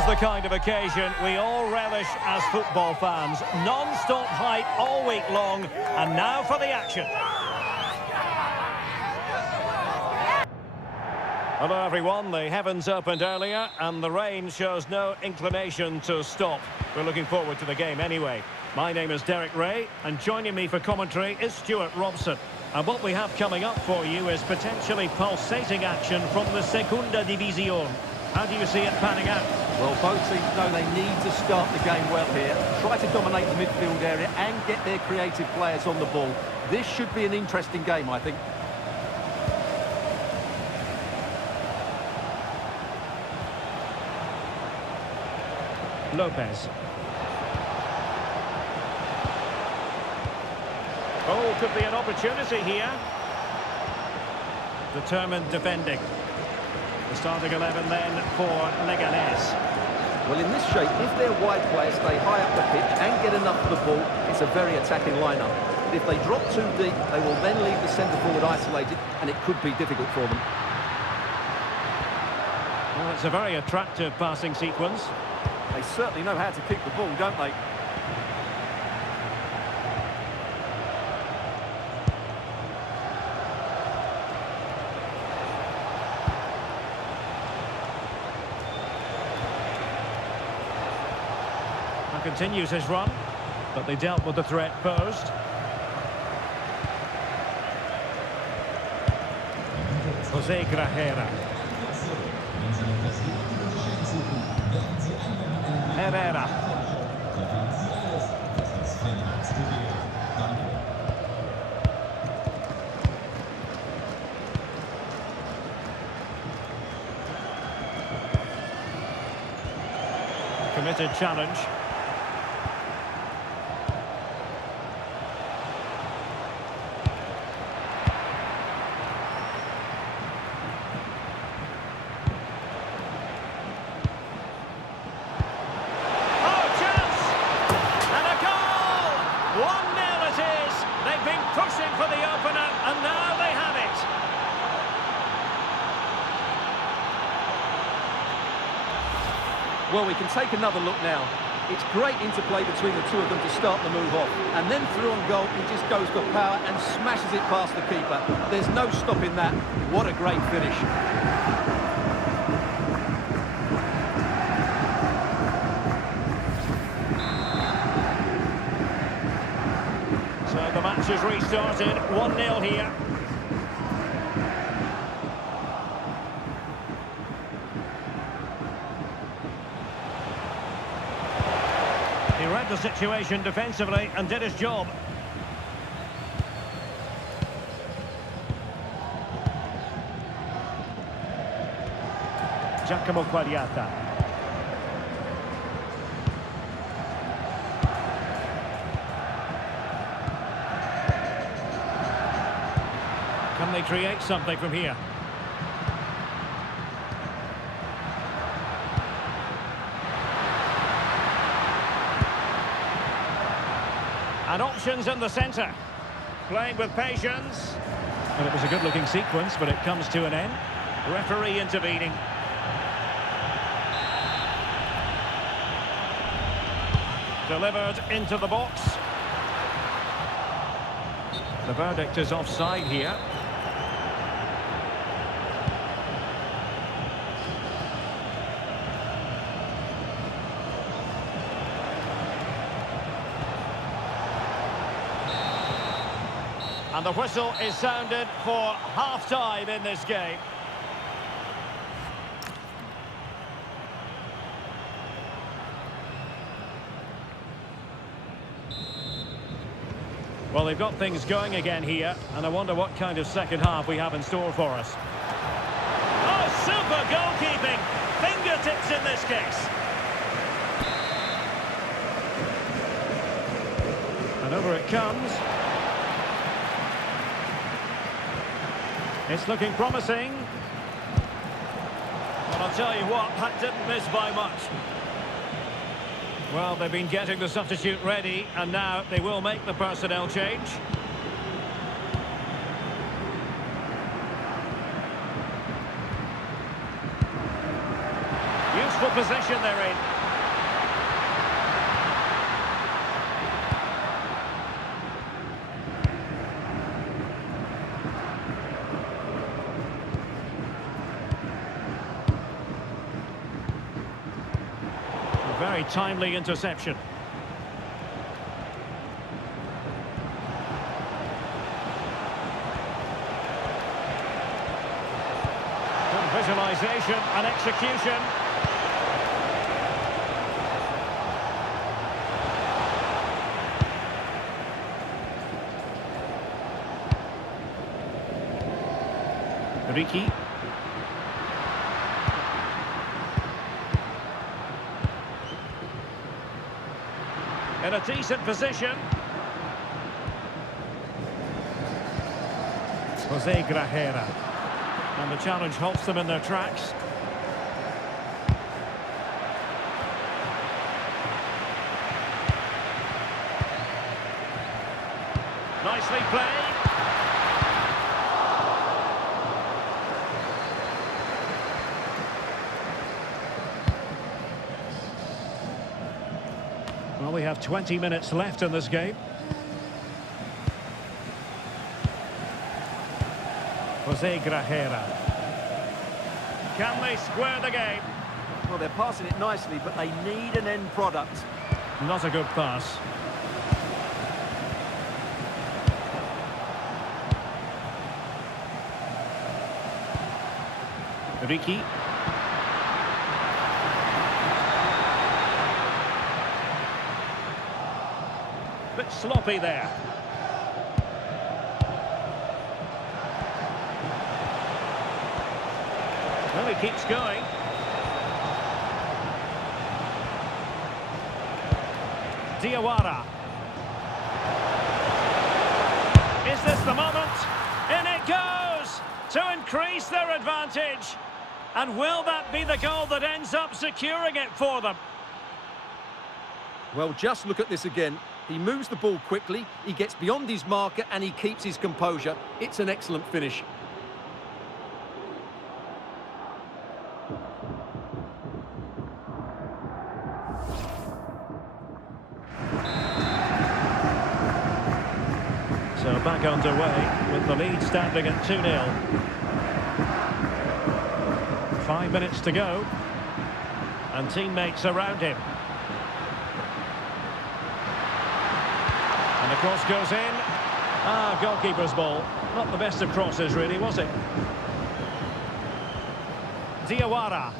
is the kind of occasion we all relish as football fans. Non-stop hype all week long, and now for the action. Hello everyone, the heavens opened earlier and the rain shows no inclination to stop. We're looking forward to the game anyway. My name is Derek Ray and joining me for commentary is Stuart Robson. And what we have coming up for you is potentially pulsating action from the Segunda División. How do you see it panning out? Well, both teams know they need to start the game well here. Try to dominate the midfield area and get their creative players on the ball. This should be an interesting game, I think. Lopez. Oh, could be an opportunity here. Determined defending. The starting 11 then for Leganés. Well, in this shape, if their wide players stay high up the pitch and get enough of the ball, it's a very attacking lineup. But if they drop too deep, they will then leave the centre-forward isolated, and it could be difficult for them. Well, it's a very attractive passing sequence. They certainly know how to keep the ball, don't they? And continues his run, but they dealt with the threat posed. José Grajera. Herrera. Committed challenge. Pushing for the opener, and now they have it. Well, we can take another look now. It's great interplay between the two of them to start the move off. And then through on goal, he just goes for power and smashes it past the keeper. There's no stopping that. What a great finish. The match has restarted, 1-0 here. He read the situation defensively and did his job. Giacomo Quagliata. Can they create something from here? And options in the centre. Playing with patience. Well, it was a good-looking sequence, but it comes to an end. Referee intervening. Delivered into the box. The verdict is offside here. And the whistle is sounded for half-time in this game. Well, they've got things going again here, and I wonder what kind of second half we have in store for us. Oh, super goalkeeping! Fingertips in this case. And over it comes. It's looking promising. Well, I'll tell you what, that didn't miss by much. Well, they've been getting the substitute ready, and now they will make the personnel change. Useful position they're in. A very timely interception. Good visualisation and execution. Ricky. In a decent position. Jose Grajera. And the challenge halts them in their tracks. Nicely played. Well, we have 20 minutes left in this game. Jose Grajera. Can they square the game? Well, they're passing it nicely, but they need an end product. Not a good pass. Ricky. Bit sloppy there. Well, he keeps going. Diawara. Is this the moment? In it goes! To increase their advantage. And will that be the goal that ends up securing it for them? Well, just look at this again. He moves the ball quickly, he gets beyond his marker and he keeps his composure. It's an excellent finish. So back underway with the lead standing at 2-0. 5 minutes to go. And teammates around him. And the cross goes in. Goalkeeper's ball. Not the best of crosses, really, was it? Diawara.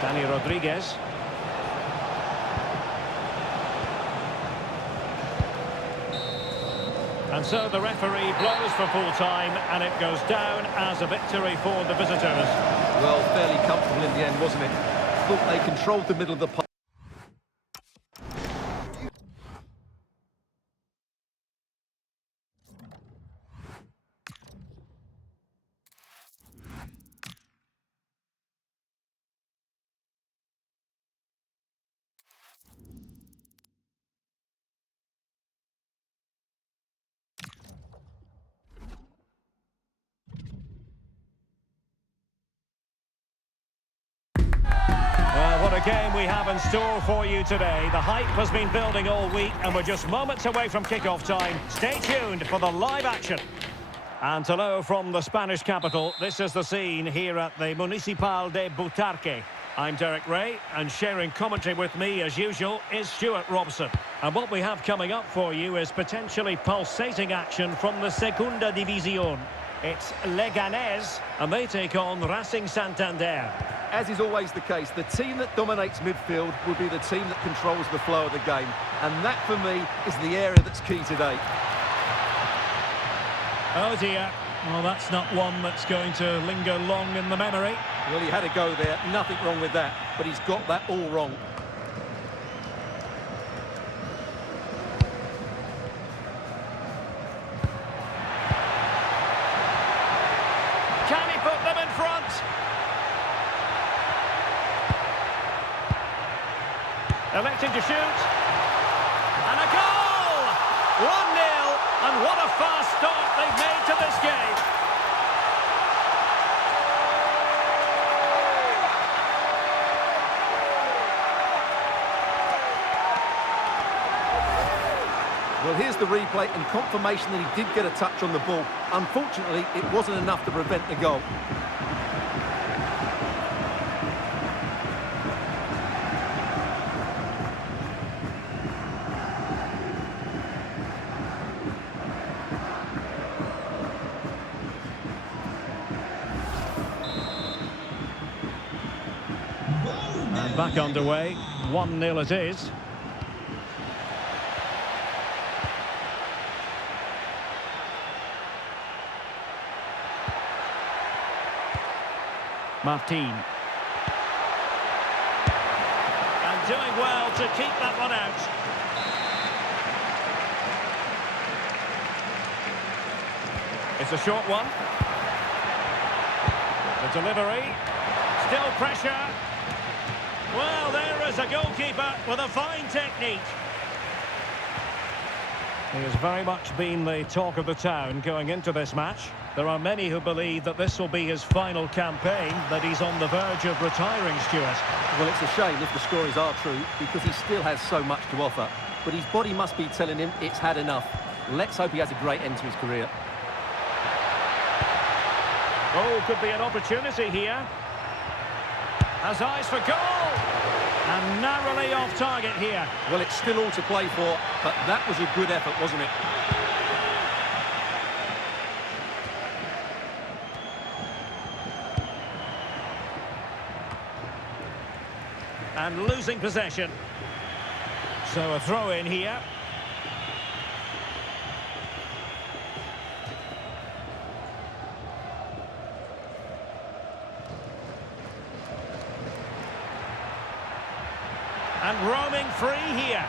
Dani Rodriguez. And so the referee blows for full time, and it goes down as a victory for the visitors. Well, fairly comfortable in the end, wasn't it? Thought they controlled the middle of the park. What a game we have in store for you today. The hype has been building all week and we're just moments away from kick-off time. Stay tuned for the live action. And hello from the Spanish capital. This is the scene here at the Municipal de Butarque. I'm Derek Ray, and sharing commentary with me as usual is Stuart Robson. And what we have coming up for you is potentially pulsating action from the Segunda División. It's Leganés, and they take on Racing Santander. As is always the case, the team that dominates midfield will be the team that controls the flow of the game. And that, for me, is the area that's key today. Oh dear. Well, that's not one that's going to linger long in the memory. Well, he had a go there. Nothing wrong with that. But he's got that all wrong. Can he put them in front? Electing to shoot. And a goal! 1-0. And what a fast start they've made to this game. Well, here's the replay and confirmation that he did get a touch on the ball. Unfortunately, it wasn't enough to prevent the goal. And back underway, 1-0 it is. Martin. And doing well to keep that one out. It's a short one. The delivery. Still pressure. Well, there is a goalkeeper with a fine technique. He has very much been the talk of the town going into this match. There are many who believe that this will be his final campaign, that he's on the verge of retiring, Stuart. Well, it's a shame if the stories are true, because he still has so much to offer. But his body must be telling him it's had enough. Let's hope he has a great end to his career. Oh, could be an opportunity here. Has eyes for goal! And narrowly off target here. Well, it's still all to play for, but that was a good effort, wasn't it? And losing possession. So a throw in here. And roaming free here.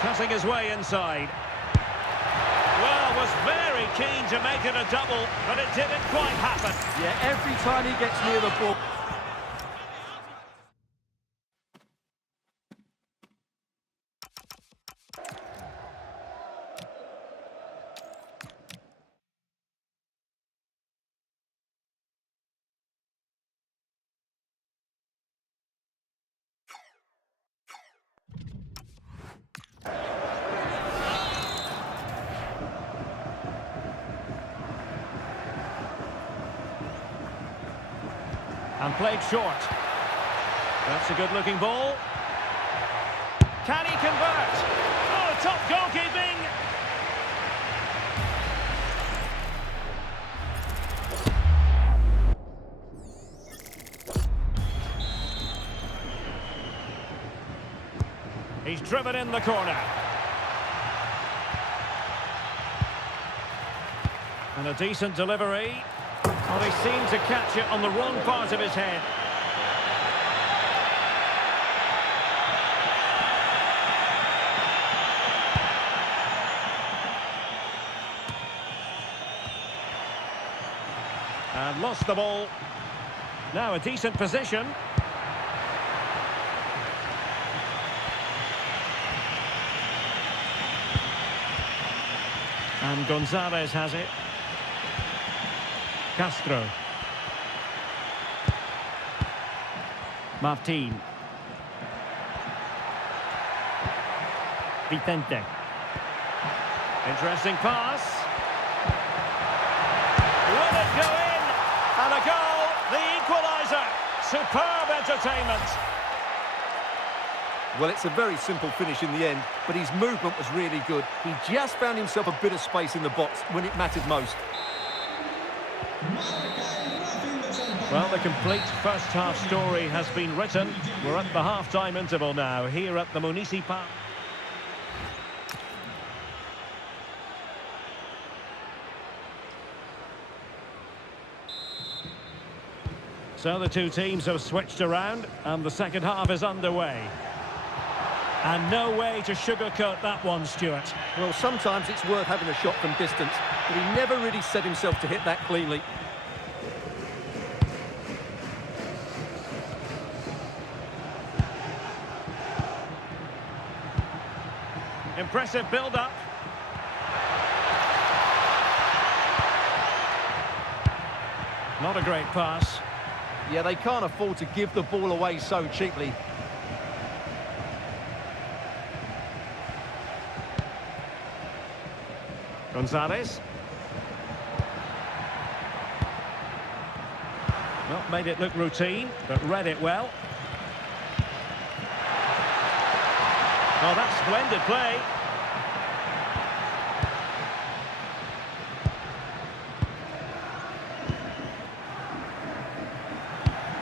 Cutting his way inside. Well, was very keen to make it a double, but it didn't quite happen. Yeah, every time he gets near the ball. And played short. That's a good-looking ball. Can he convert? Oh, top goalkeeping! He's driven in the corner. And a decent delivery. Well, he seemed to catch it on the wrong part of his head. And lost the ball. Now a decent position. And Gonzalez has it. Castro. Martin. Vicente. Interesting pass. Will it go in? And a goal, the equaliser. Superb entertainment. Well, it's a very simple finish in the end, but his movement was really good. He just found himself a bit of space in the box when it mattered most. Well, the complete first-half story has been written. We're at the half-time interval now, here at the Municipal. So the two teams have switched around, and the second half is underway. And no way to sugarcoat that one, Stuart. Well, sometimes it's worth having a shot from distance, but he never really set himself to hit that cleanly. Impressive build-up. Not a great pass. Yeah, they can't afford to give the ball away so cheaply. Gonzalez. Not made it look routine, but read it well. Oh, that's splendid play.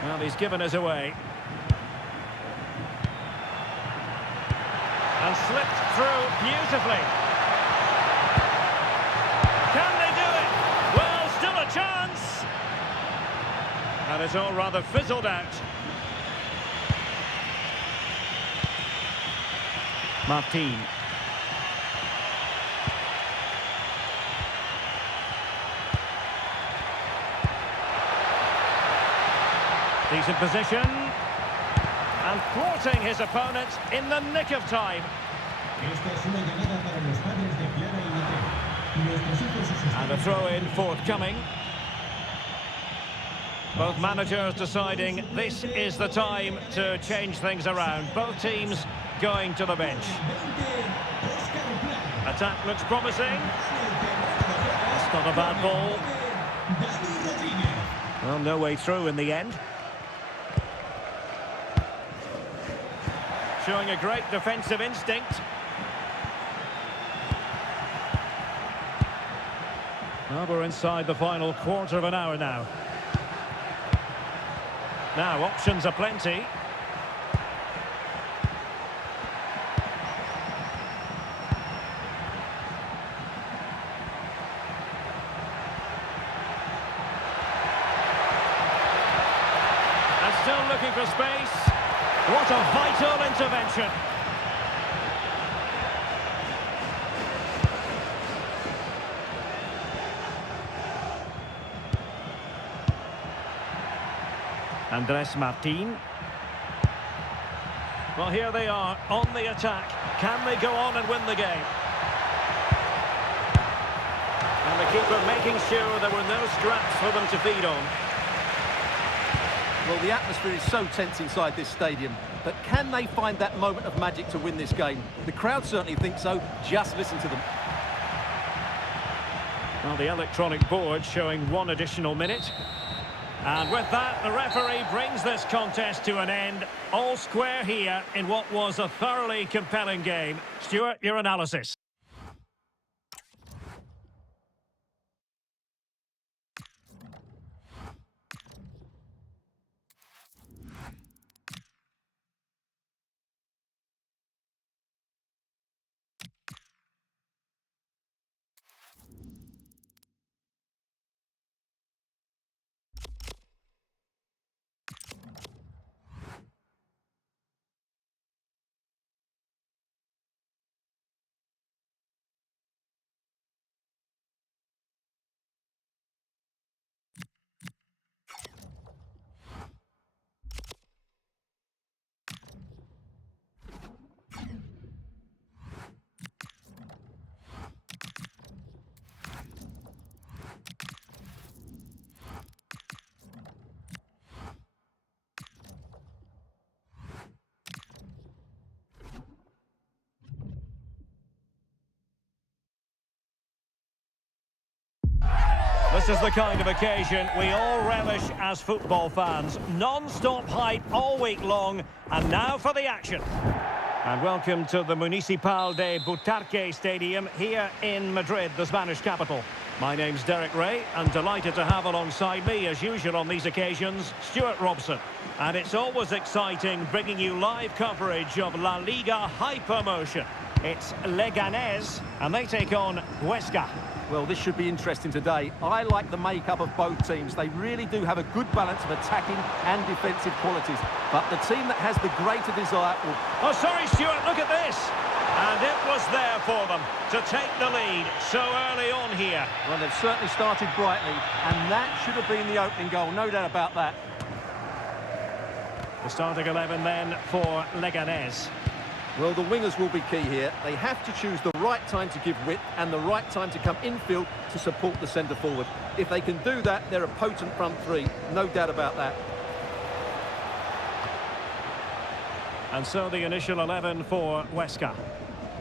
Well, he's given us away. And slipped through beautifully. Can they do it? Well, still a chance. And it's all rather fizzled out. Martin. Decent position. And thwarting his opponent in the nick of time. And a throw-in forthcoming. Both managers deciding this is the time to change things around. Both teams going to the bench. Attack looks promising. It's not a bad ball. Well, no way through in the end. Showing a great defensive instinct. Well, we're inside the final quarter of an hour now. Now, options are plenty. And still looking for space. What a vital intervention. Andres Martin. Well, here they are on the attack. Can they go on and win the game? And the keeper making sure there were no scraps for them to feed on. Well, the atmosphere is so tense inside this stadium, but can they find that moment of magic to win this game? The crowd certainly think so. Just listen to them. Well, the electronic board showing one additional minute. And with that, the referee brings this contest to an end. All square here in what was a thoroughly compelling game. Stuart, your analysis. This is the kind of occasion we all relish as football fans. Non-stop hype all week long, and now for the action. And welcome to the Municipal de Butarque Stadium here in Madrid, the Spanish capital. My name's Derek Ray, and delighted to have alongside me, as usual on these occasions, Stuart Robson. And it's always exciting bringing you live coverage of La Liga Hypermotion. It's Leganés, and they take on Huesca. Well, this should be interesting today. I like the makeup of both teams. They really do have a good balance of attacking and defensive qualities. But the team that has the greater desire will... Oh, sorry, Stuart, look at this. And it was there for them to take the lead so early on here. Well, they've certainly started brightly, and that should have been the opening goal, no doubt about that. The starting 11 then for Leganés. Well, the wingers will be key here. They have to choose the right time to give width and the right time to come infield to support the centre-forward. If they can do that, they're a potent front three, no doubt about that. And so the initial 11 for Huesca.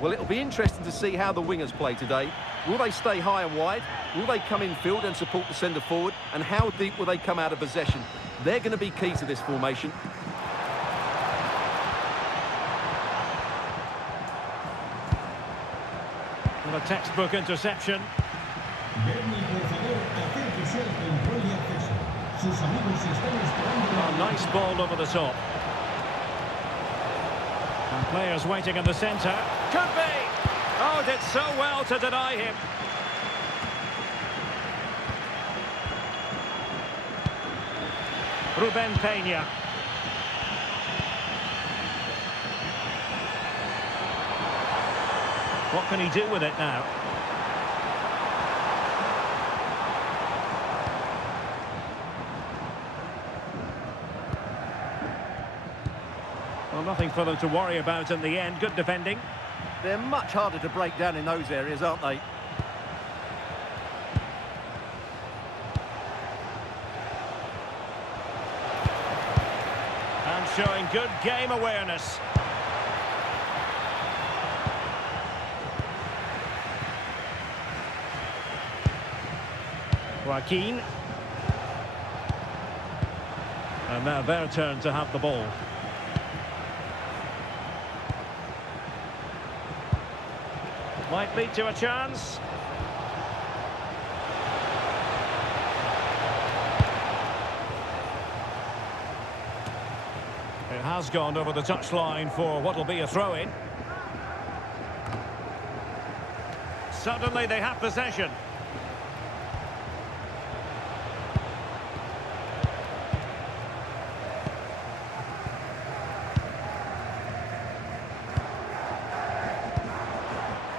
Well, it'll be interesting to see how the wingers play today. Will they stay high and wide? Will they come in field and support the centre forward? And how deep will they come out of possession? They're going to be key to this formation. And a textbook interception. A nice ball over the top. And players waiting in the centre. Could be! Oh, did so well to deny him. Ruben Peña. What can he do with it now? Well, nothing for them to worry about in the end. Good defending. They're much harder to break down in those areas, aren't they? And showing good game awareness. Joaquin. And now their turn to have the ball. Might lead to a chance. It has gone over the touchline for what will be a throw-in. Suddenly they have possession.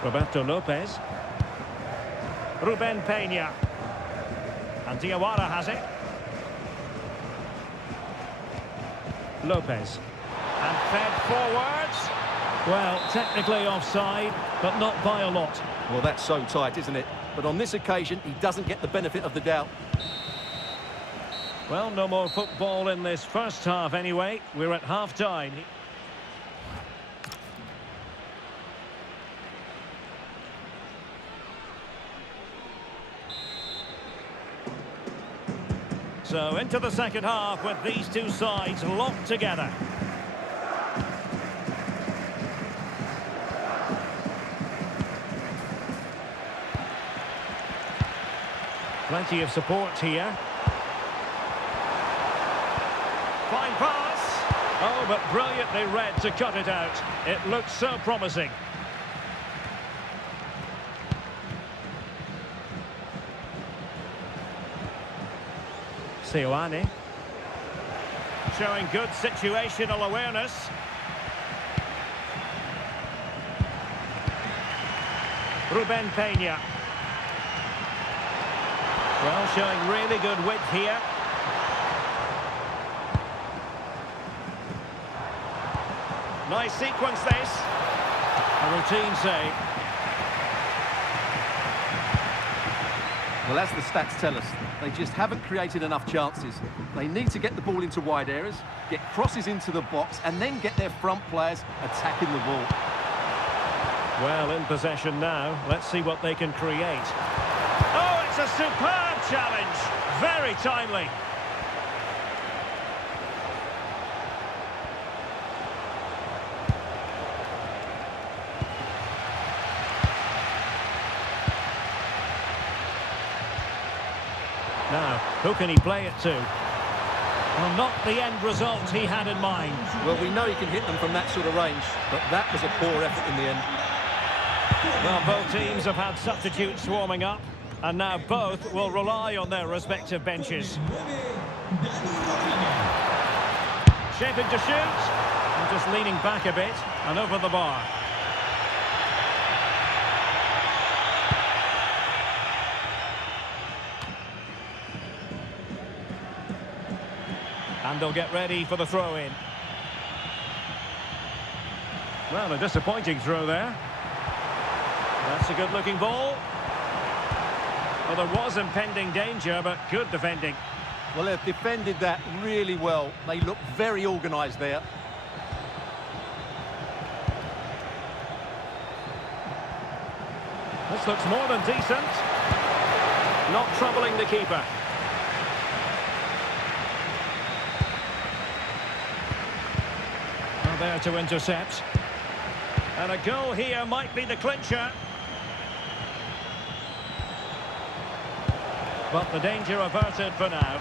Roberto Lopez. Ruben Peña. And Diawara has it. Lopez. And fed forwards. Well, technically offside, but not by a lot. Well, that's so tight, isn't it? But on this occasion, he doesn't get the benefit of the doubt. Well, no more football in this first half anyway. We're at half-time. So into the second half with these two sides locked together. Plenty of support here. Fine pass. Oh, but brilliantly read to cut it out. It looks so promising. Seoane. Showing good situational awareness. Ruben Peña. Well, showing really good width here. Nice sequence this. A routine save. Well, as the stats tell us, they just haven't created enough chances. They need to get the ball into wide areas, get crosses into the box, and then get their front players attacking the ball. Well, in possession now. Let's see what they can create. Oh, it's a superb challenge. Very timely. Now, who can he play it to? Well, not the end result he had in mind. Well, we know he can hit them from that sort of range, but that was a poor effort in the end. Well, both teams have had substitutes warming up, and now both will rely on their respective benches. Shaping to shoot, and just leaning back a bit, and over the bar. And they'll get ready for the throw-in. Well, a disappointing throw there. That's a good-looking ball. Well, there was impending danger, but good defending. Well, they've defended that really well. They look very organised there. This looks more than decent. Not troubling the keeper. Well, there to intercept. And a goal here might be the clincher. But the danger averted for now.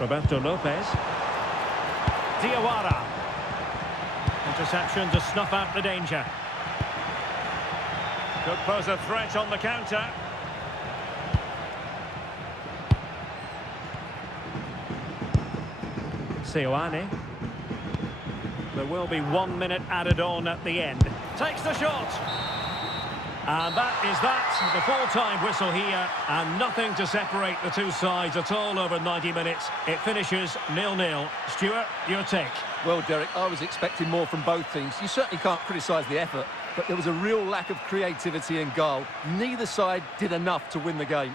Roberto Lopez. Diawara. Interception to snuff out the danger. Could pose a threat on the counter. Seoane. There will be 1 minute added on at the end. Takes the shot. And that is that. The full-time whistle here. And nothing to separate the two sides at all over 90 minutes. It finishes 0-0. Stuart, your take. Well, Derek, I was expecting more from both teams. You certainly can't criticise the effort, but there was a real lack of creativity and goal. Neither side did enough to win the game.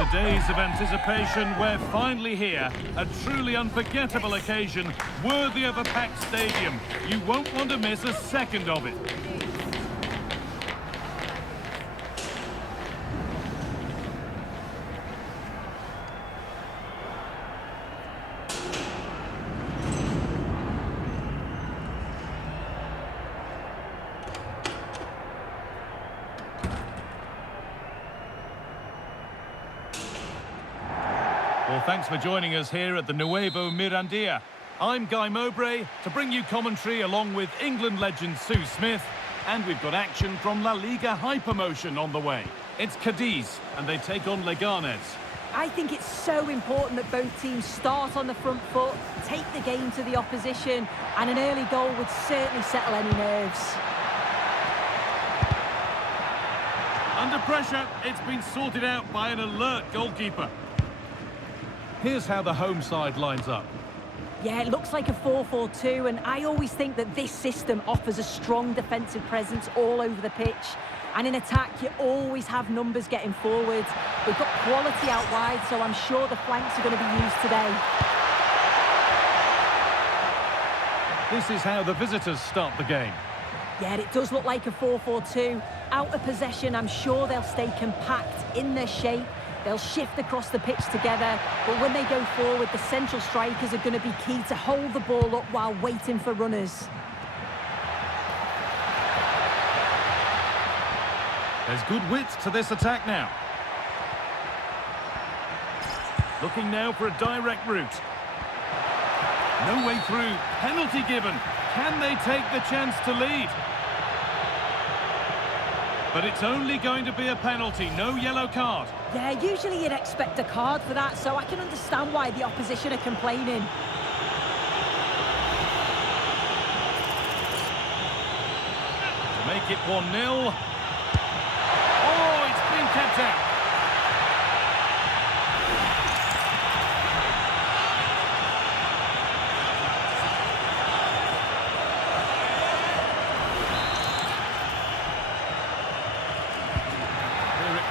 After days of anticipation, we're finally here. A truly unforgettable occasion, worthy of a packed stadium. You won't want to miss a second of it. Well, thanks for joining us here at the Nuevo Mirandilla. I'm Guy Mowbray to bring you commentary along with England legend Sue Smith, and we've got action from La Liga High Promotion on the way. It's Cadiz, and they take on Leganes. I think it's so important that both teams start on the front foot, take the game to the opposition, and an early goal would certainly settle any nerves. Under pressure, it's been sorted out by an alert goalkeeper. Here's how the home side lines up. Yeah, it looks like a 4-4-2, and I always think that this system offers a strong defensive presence all over the pitch. And in attack, you always have numbers getting forward. They've got quality out wide, so I'm sure the flanks are going to be used today. This is how the visitors start the game. Yeah, it does look like a 4-4-2. Out of possession, I'm sure they'll stay compact in their shape. They'll shift across the pitch together, but when they go forward, the central strikers are going to be key to hold the ball up while waiting for runners. There's good width to this attack now. Looking now for a direct route. No way through. Penalty given. Can they take the chance to lead? But it's only going to be a penalty, no yellow card. Yeah, usually you'd expect a card for that, so I can understand why the opposition are complaining. To make it 1-0. Oh, it's been kept out.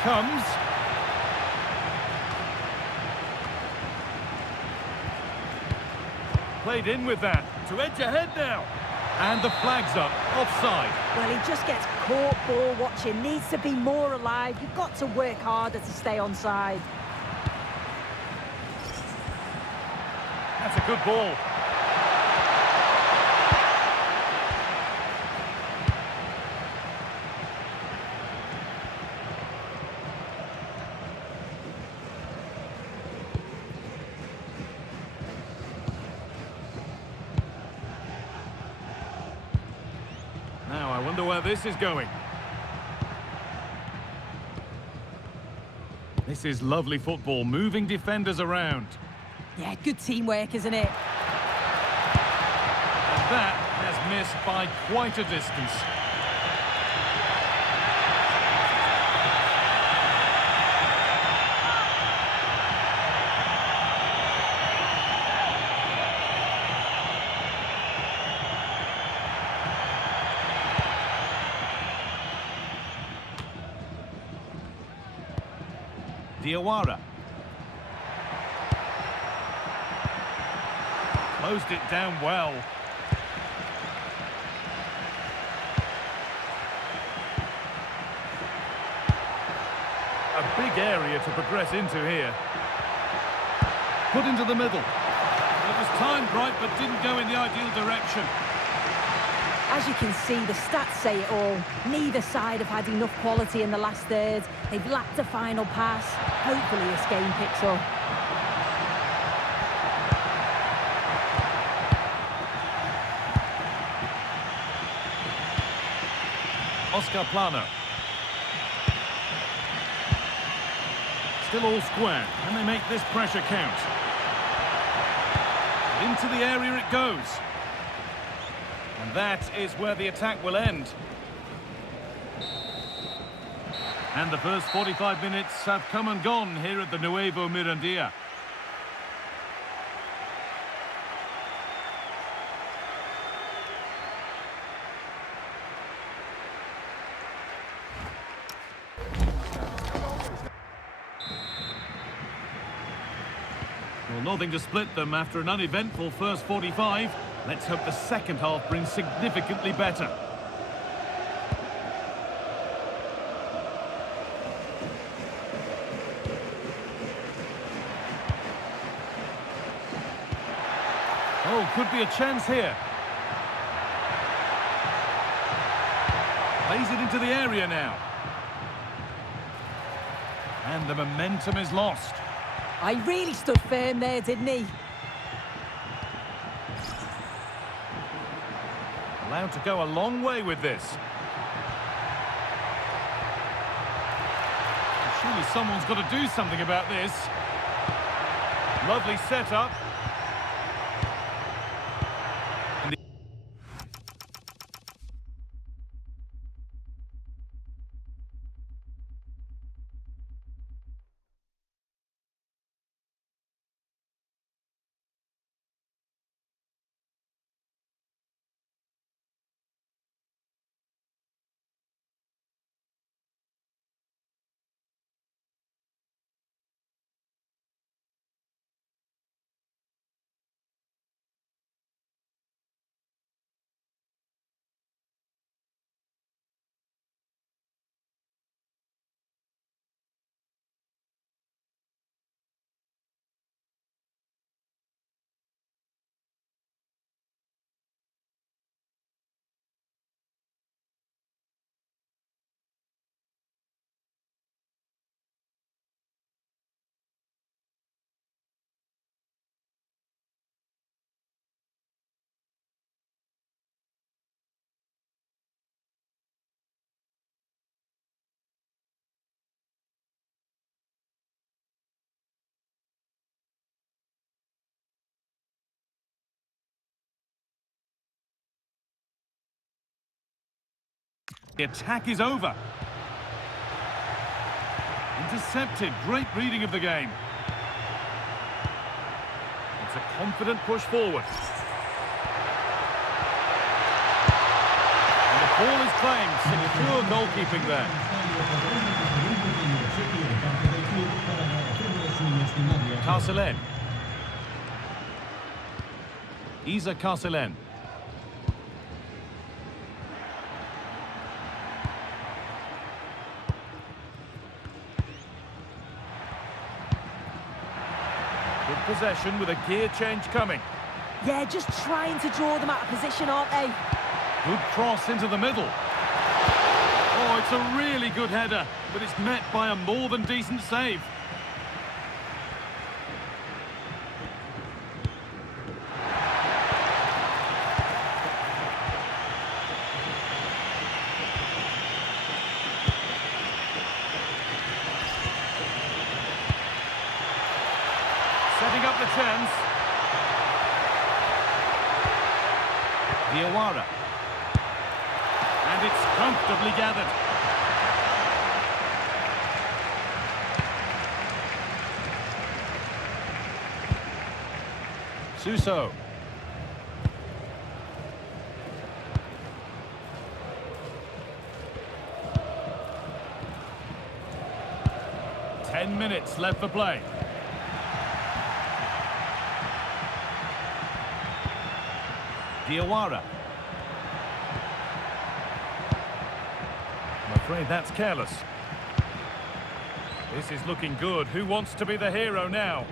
comes. Played in with that. To edge ahead now. And the flag's up. Offside. Well, he just gets caught ball watching. Needs to be more alive. You've got to work harder to stay onside. That's a good ball. Now, I wonder where this is going. This is lovely football, moving defenders around. Yeah, good teamwork, isn't it? And that has missed by quite a distance. Diawara. Closed it down well. A big area to progress into here. Put into the middle. It was timed right, but didn't go in the ideal direction. As you can see, the stats say it all. Neither side have had enough quality in the last third. They've lacked a final pass. Hopefully this game picks up. Oscar Plano. Still all square. Can they make this pressure count? Into the area it goes. And that is where the attack will end. And the first 45 minutes have come and gone here at the Nuevo Mirandilla. Well, nothing to split them after an uneventful first 45. Let's hope the second half brings significantly better. Oh, could be a chance here. Plays it into the area now. And the momentum is lost. I really stood firm there, didn't he? Allowed to go a long way with this. Surely someone's got to do something about this. Lovely setup. The attack is over. Intercepted. Great reading of the game. It's a confident push forward. And the ball is claimed. Secure goalkeeping there. Carcelen. Isa Carcelen. Good possession with a gear change coming. Yeah, just trying to draw them out of position, aren't they? Good cross into the middle. Oh, it's a really good header, but it's met by a more than decent save. Setting up the chance. Diawara. And it's comfortably gathered. Suso. Ten minutes left for play. Diawara. I'm afraid that's careless. This is looking good. Who wants to be the hero now?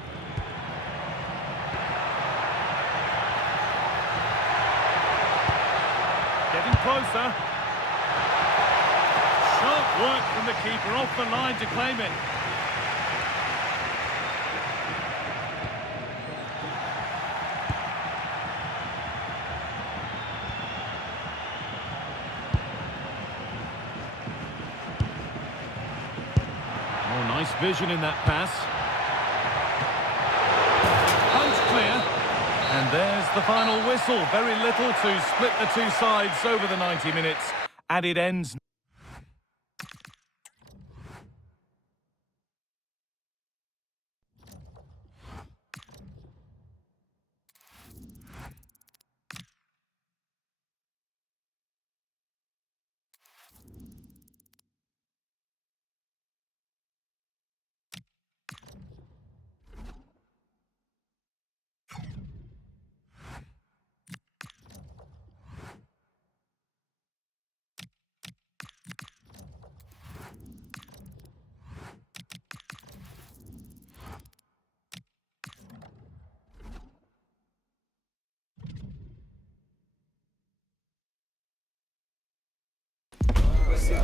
Getting closer. Sharp work from the keeper off the line to claim it. Nice vision in that pass. Punch clear. And there's the final whistle. Very little to split the two sides over the 90 minutes. And it ends.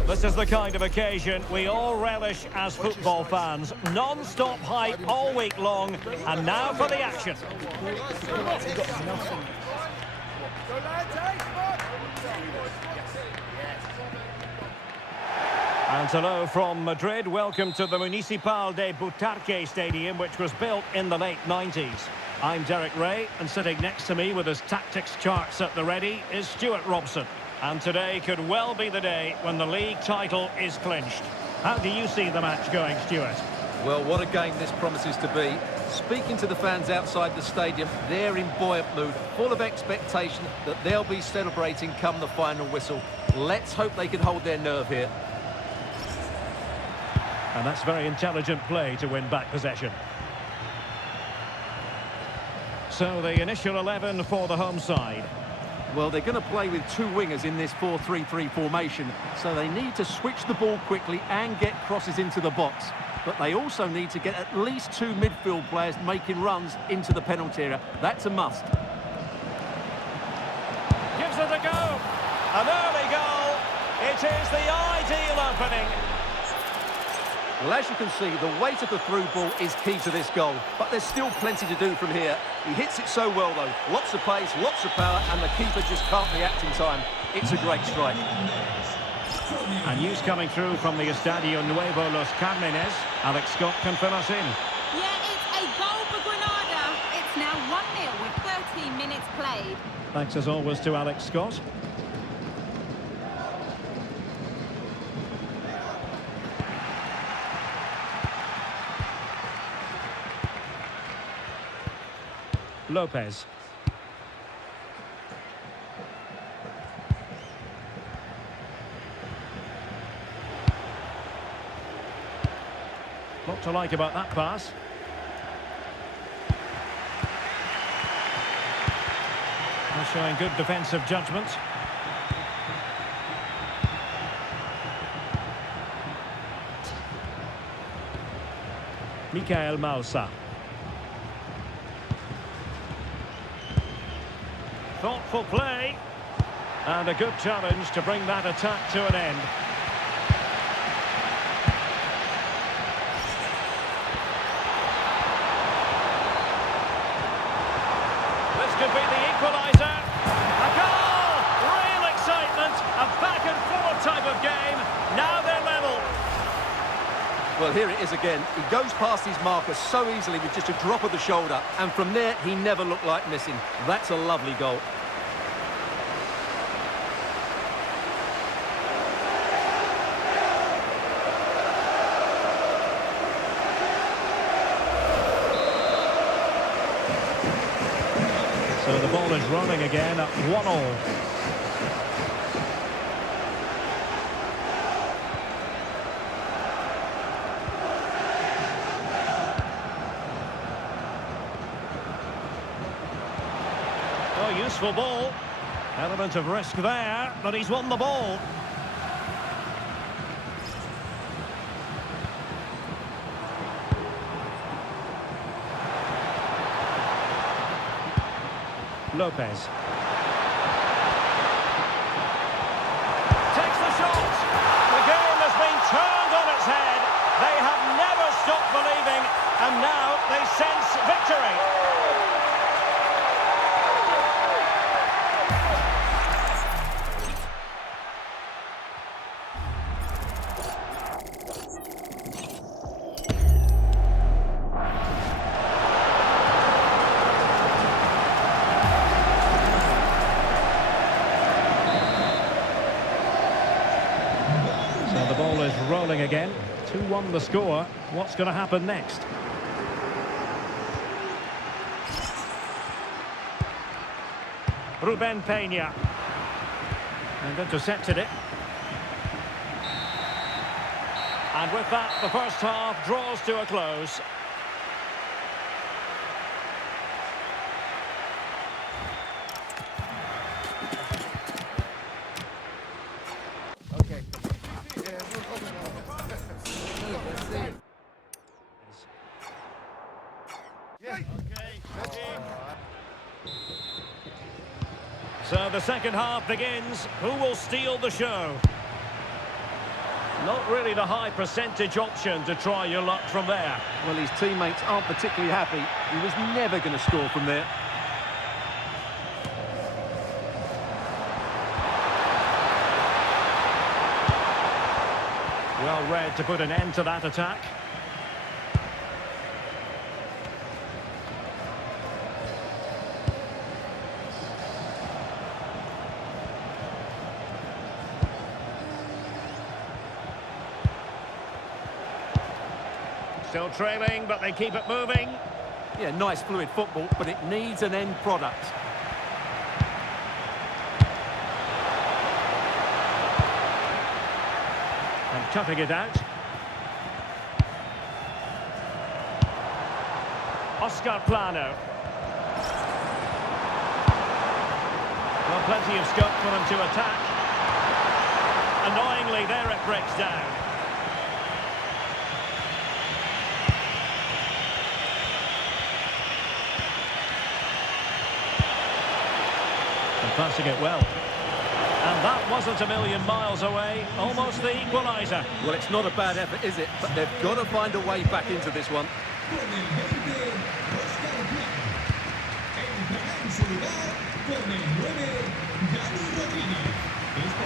This is the kind of occasion we all relish as football fans. Non-stop hype all week long, and now for the action. And hello from Madrid. Welcome to the Municipal de Butarque Stadium, which was built in the late 90s. I'm Derek Ray, and sitting next to me with his tactics charts at the ready is Stuart Robson. And today could well be the day when the league title is clinched. How do you see the match going, Stuart? Well, what a game this promises to be. Speaking to the fans outside the stadium, they're in buoyant mood, full of expectation that they'll be celebrating come the final whistle. Let's hope they can hold their nerve here. And that's very intelligent play to win back possession. So the initial 11 for the home side. Well, they're going to play with two wingers in this 4-3-3 formation, so they need to switch the ball quickly and get crosses into the box. But they also need to get at least two midfield players making runs into the penalty area. That's a must. Gives it a go. An early goal. It is the ideal opening. Well, as you can see, the weight of the through ball is key to this goal, but there's still plenty to do from here. He hits it so well, though. Lots of pace, lots of power, and the keeper just can't react in time. It's a great strike. And news coming through from the Estadio Nuevo Los Carmenes. Alex Scott can fill us in. Yeah, it's a goal for Granada. It's now 1-0 with 13 minutes played. Thanks as always to Alex Scott. Lopez. Lot to like about that pass. They're showing good defensive judgment. Mikael Mausa. Thoughtful play. And a good challenge to bring that attack to an end. This could be the equaliser. A goal! Real excitement. A back and forth type of game. Now they're level. Well, here it is again. He goes past his marker so easily with just a drop of the shoulder. And from there, he never looked like missing. That's a lovely goal. So the ball is rolling again at 1-1. Oh, useful ball. Element of risk there, but he's won the ball. Lopez. Takes the shot. The game has been turned on its head. They have never stopped believing, and now they sense victory. The ball is rolling again. 2-1 the score. What's going to happen next? Ruben Peña. And intercepted it. And with that, the first half draws to a close. So the second half begins. Who will steal the show? Not really the high percentage option to try your luck from there. Well, his teammates aren't particularly happy. He was never going to score from there. Well read to put an end to that attack. Still trailing, but they keep it moving. Yeah, nice fluid football, but it needs an end product. And cutting it out. Oscar Plano. Well, plenty of scope for them to attack. Annoyingly, there it breaks down. And passing it well. And that wasn't a million miles away, almost the equaliser. Well, it's not a bad effort, is it? But they've got to find a way back into this one.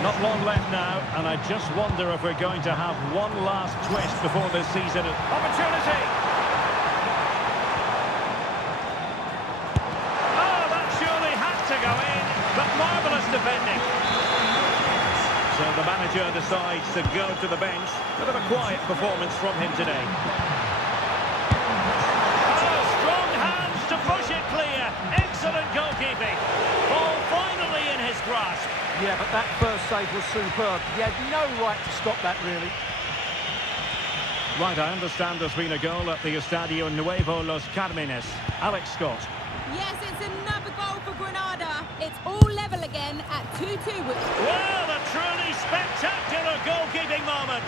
Not long left now, and I just wonder if we're going to have one last twist before this season. Opportunity! Oh, that surely had to go in, but marvellous defending. So the manager decides to go to the bench. Bit of a quiet performance from him today. Oh, strong hands to push it clear. Excellent goalkeeping. Ball finally in his grasp. Yeah, but that first save was superb. He had no right to stop that, really. Right, I understand there's been a goal at the Estadio Nuevo Los Carmenes. Alex Scott. Yes, it's another goal for Granada. It's all level again at 2-2. Well, a truly spectacular goalkeeping moment.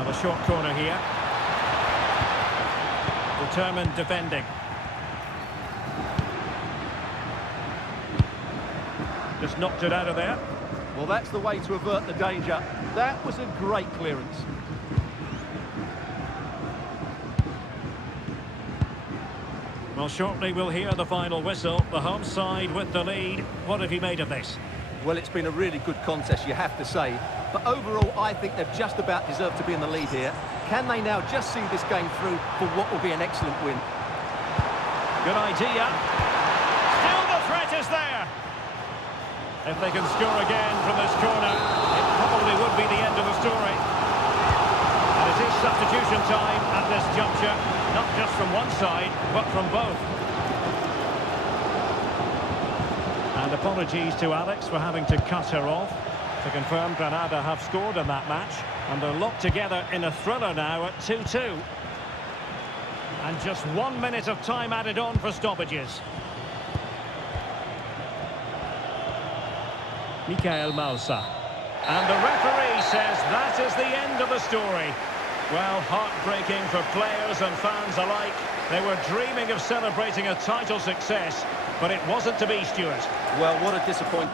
And a short corner here. Determined defending. Just knocked it out of there. Well, that's the way to avert the danger. That was a great clearance. Well, shortly we'll hear the final whistle. The home side with the lead. What have you made of this? Well, it's been a really good contest, you have to say. But overall, I think they've just about deserved to be in the lead here. Can they now just see this game through for what will be an excellent win? Good idea. Still the threat is there. If they can score again from this corner, it probably would be the end of the story. And it is substitution time at this juncture, not just from one side, but from both. And apologies to Alex for having to cut her off. To confirm, Granada have scored in that match, and they're locked together in a thriller now at 2-2. And just 1 minute of time added on for stoppages. Mikael Mausa. And the referee says that is the end of the story. Well, heartbreaking for players and fans alike. They were dreaming of celebrating a title success, but it wasn't to be, Stuart. Well, what a disappointment.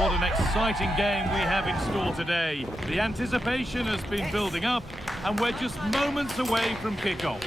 what an exciting game we have in store today. The anticipation has been building up, and we're just moments away from kickoff.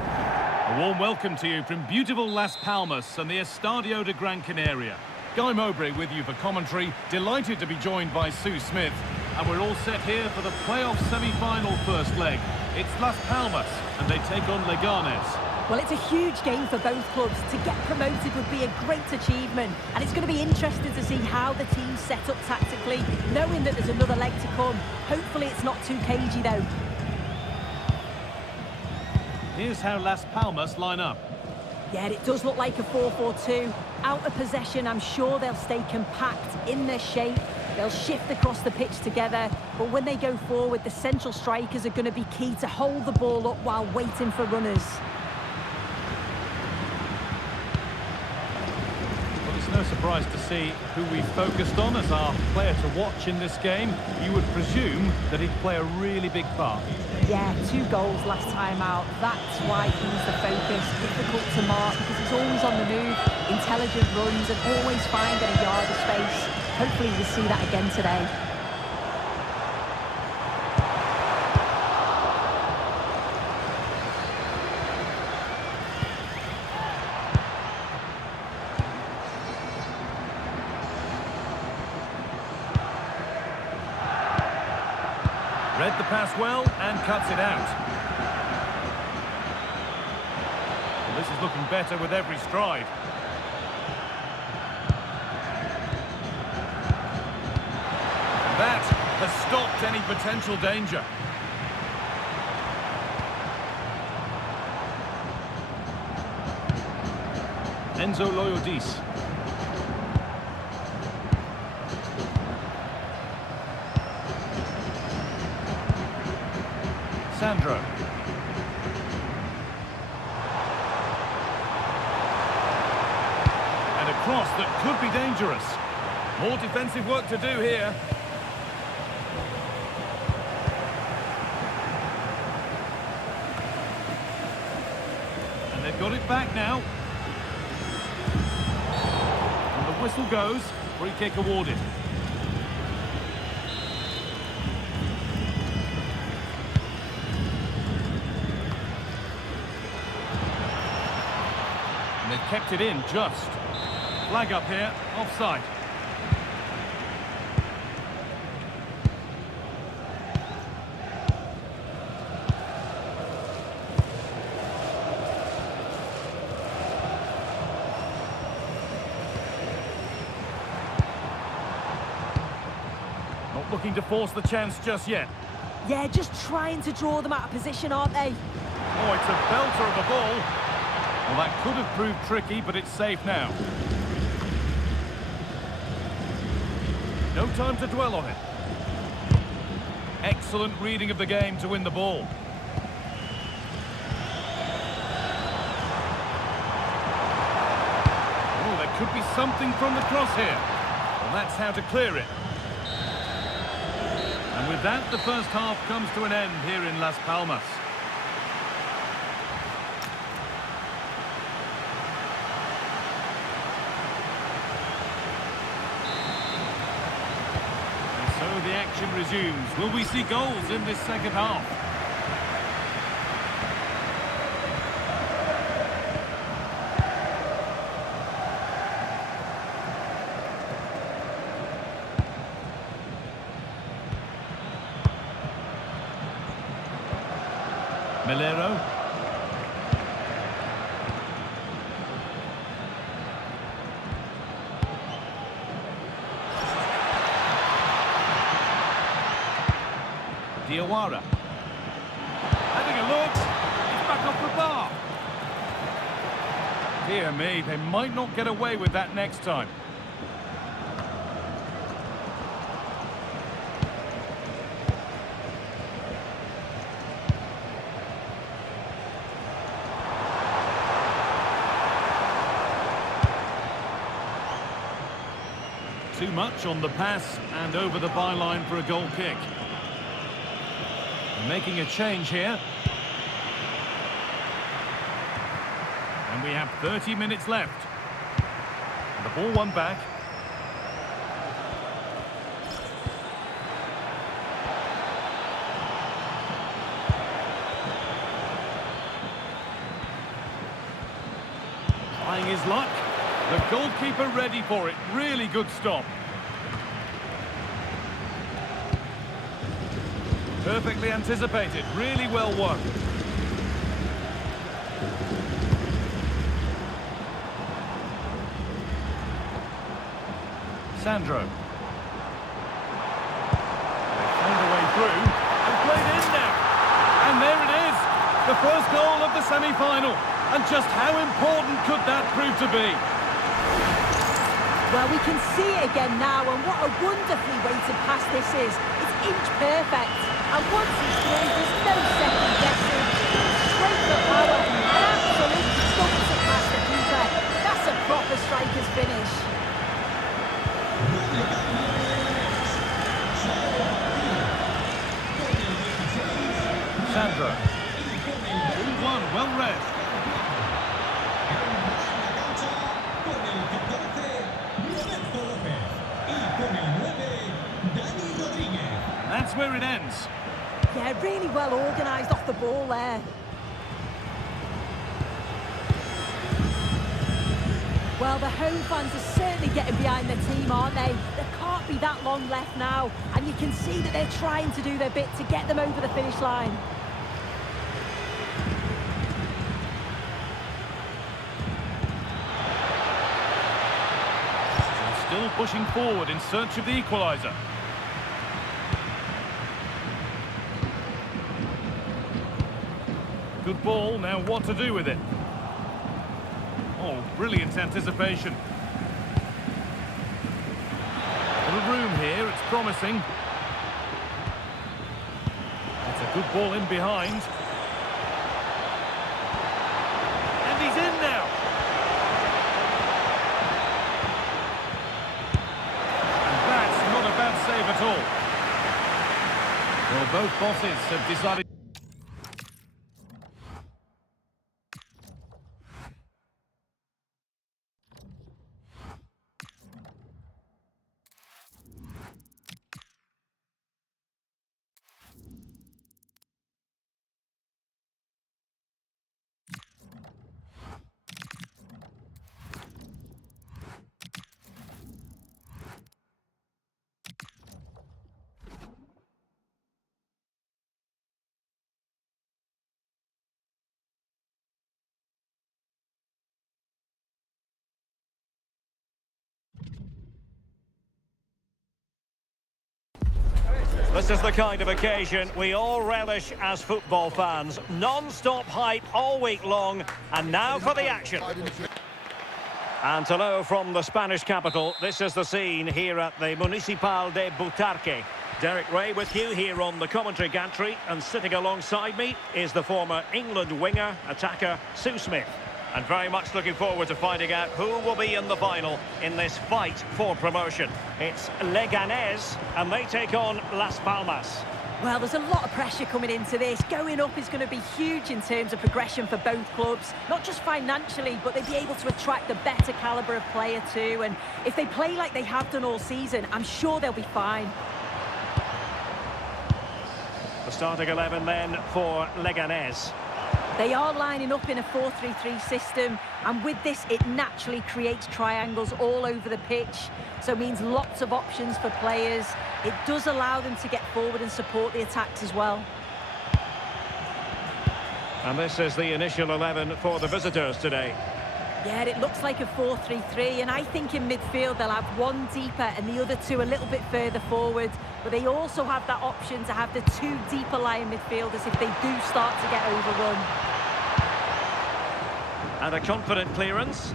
A warm welcome to you from beautiful Las Palmas and the Estadio de Gran Canaria. Guy Mowbray with you for commentary, delighted to be joined by Sue Smith. And we're all set here for the playoff semi-final first leg. It's Las Palmas, and they take on Leganes. Well, it's a huge game for both clubs. To get promoted would be a great achievement, and it's going to be interesting to see how the team's set up tactically, knowing that there's another leg to come. Hopefully it's not too cagey, though. Here's how Las Palmas line up. Yeah, it does look like a 4-4-2. Out of possession, I'm sure they'll stay compact in their shape. They'll shift across the pitch together, but when they go forward, the central strikers are going to be key to hold the ball up while waiting for runners. Well, it's no surprise to see who we focused on as our player to watch in this game. You would presume that he'd play a really big part. Yeah, 2 goals last time out. That's why he's the focus. Difficult to mark because he's always on the move, intelligent runs and always finding a yard of space. Hopefully we'll see that again today. Read the pass well and cuts it out. Well, this is looking better with every stride. That has stopped any potential danger. Enzo Loyodis. Sandro. And a cross that could be dangerous. More defensive work to do here. And they've got it back now. And the whistle goes. Free kick awarded. And they've kept it in just. Flag up here, offside. Not looking to force the chance just yet. Yeah, just trying to draw them out of position, aren't they? Oh, it's a belter of a ball. Well, that could have proved tricky, but it's safe now. No time to dwell on it. Excellent reading of the game to win the ball. Oh, there could be something from the cross here. Well, that's how to clear it. And with that, the first half comes to an end here in Las Palmas. The action resumes. Will we see goals in this second half? Melero. Diawara. Having a look. He's back off the bar. Dear me, they might not get away with that next time. Too much on the pass and over the byline for a goal kick. Making a change here. And we have 30 minutes left. The ball won back. Trying his luck. The goalkeeper ready for it. Really good stop. Perfectly anticipated. Really well won. Sandro. They found a way through and played in now. And there it is. The first goal of the semi-final. And just how important could that prove to be? Well, we can see it again now, and what a wonderfully weighted pass this is. It's inch perfect. And once it's through, there's no second guessing. Straight for power and absolutely stumps it past the keeper. That's a proper striker's finish. Sandro. 2-1, well read. That's where it ends. Yeah, really well organised off the ball there. Well, the home fans are certainly getting behind their team, aren't they? There can't be that long left now, and you can see that they're trying to do their bit to get them over the finish line. Still pushing forward in search of the equaliser. Good ball, now what to do with it? Oh, brilliant anticipation. Little room here, it's promising. That's a good ball in behind. And he's in now. And that's not a bad save at all. Well, both bosses have decided... This is the kind of occasion we all relish as football fans. Non-stop hype all week long, and now for the action. And hello from the Spanish capital. This is the scene here at the Municipal de Butarque. Derek Ray with you here on the commentary gantry, and sitting alongside me is the former England winger, attacker, Sue Smith. And very much looking forward to finding out who will be in the final in this fight for promotion. It's Leganés, and they take on Las Palmas. Well, there's a lot of pressure coming into this. Going up is going to be huge in terms of progression for both clubs. Not just financially, but they'll be able to attract a better calibre of player too. And if they play like they have done all season, I'm sure they'll be fine. The starting 11 then for Leganés. They are lining up in a 4-3-3 system, and with this it naturally creates triangles all over the pitch, so it means lots of options for players. It does allow them to get forward and support the attacks as well. And this is the initial 11 for the visitors today. Yeah, it looks like a 4-3-3, and I think in midfield they'll have one deeper and the other two a little bit further forward, but they also have that option to have the two deeper lying midfielders if they do start to get overrun. And a confident clearance.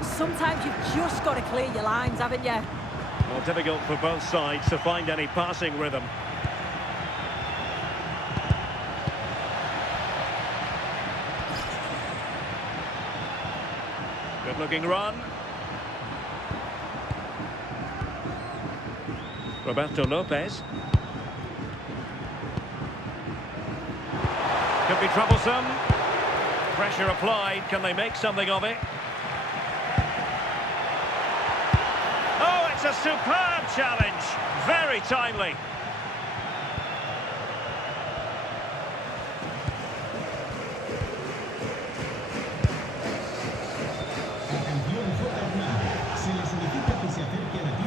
Sometimes you've just got to clear your lines, haven't you? Well, difficult for both sides to find any passing rhythm. Good looking run. Roberto Lopez. Could be troublesome. Pressure applied. Can they make something of it? Oh, it's a superb challenge. Very timely.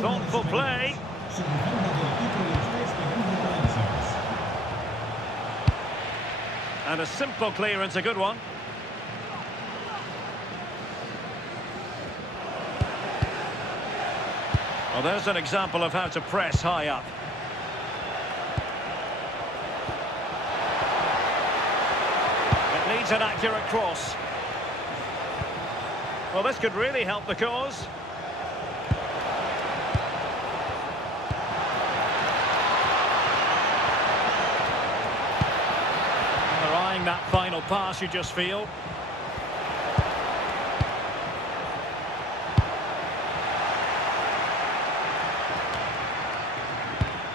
Thoughtful play. And a simple clearance, a good one. Well, there's an example of how to press high up. It needs an accurate cross. Well, this could really help the cause. They're eyeing that final pass, you just feel.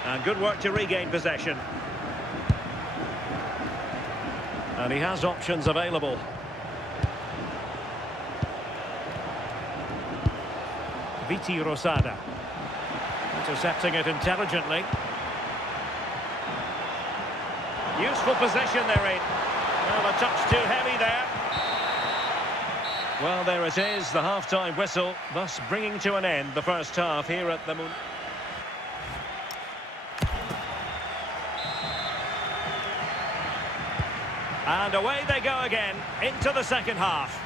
And good work to regain possession. And he has options available. Viti Rosada. Intercepting it intelligently. Useful position they're in. Well, a touch too heavy there. Well, there it is, the half-time whistle, thus bringing to an end the first half here at the Moon. And away they go again, into the second half.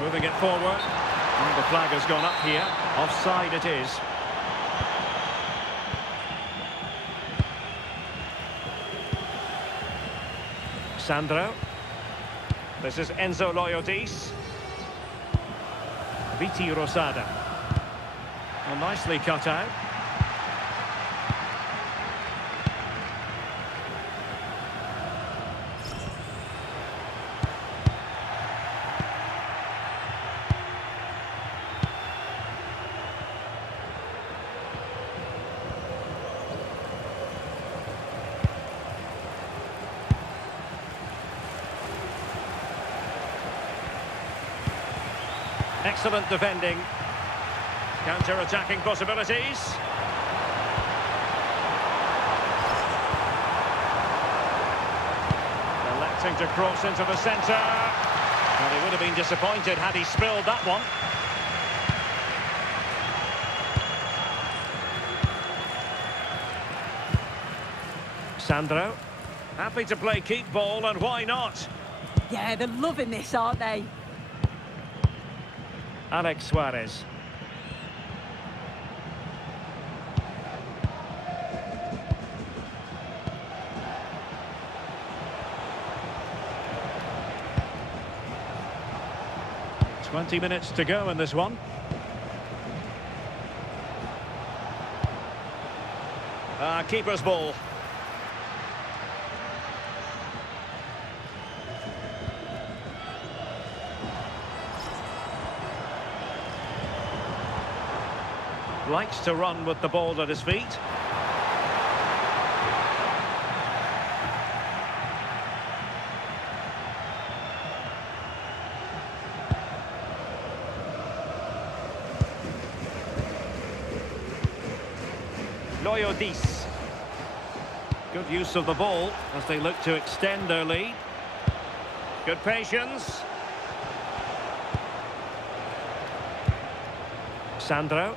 Moving it forward. And the flag has gone up here. Offside it is. Sandro. This is Enzo Loyodis. Viti Rosada. Well, nicely cut out. Excellent defending. Counter-attacking possibilities. Electing to cross into the centre. Well, he would have been disappointed had he spilled that one. Sandro. Happy to play keep ball, and why not? Yeah, they're loving this, aren't they? Alex Suarez. "20 minutes to go in this one. Keeper's ball. Likes to run with the ball at his feet. Loyodis. Good use of the ball as they look to extend their lead. Good patience. Sandro.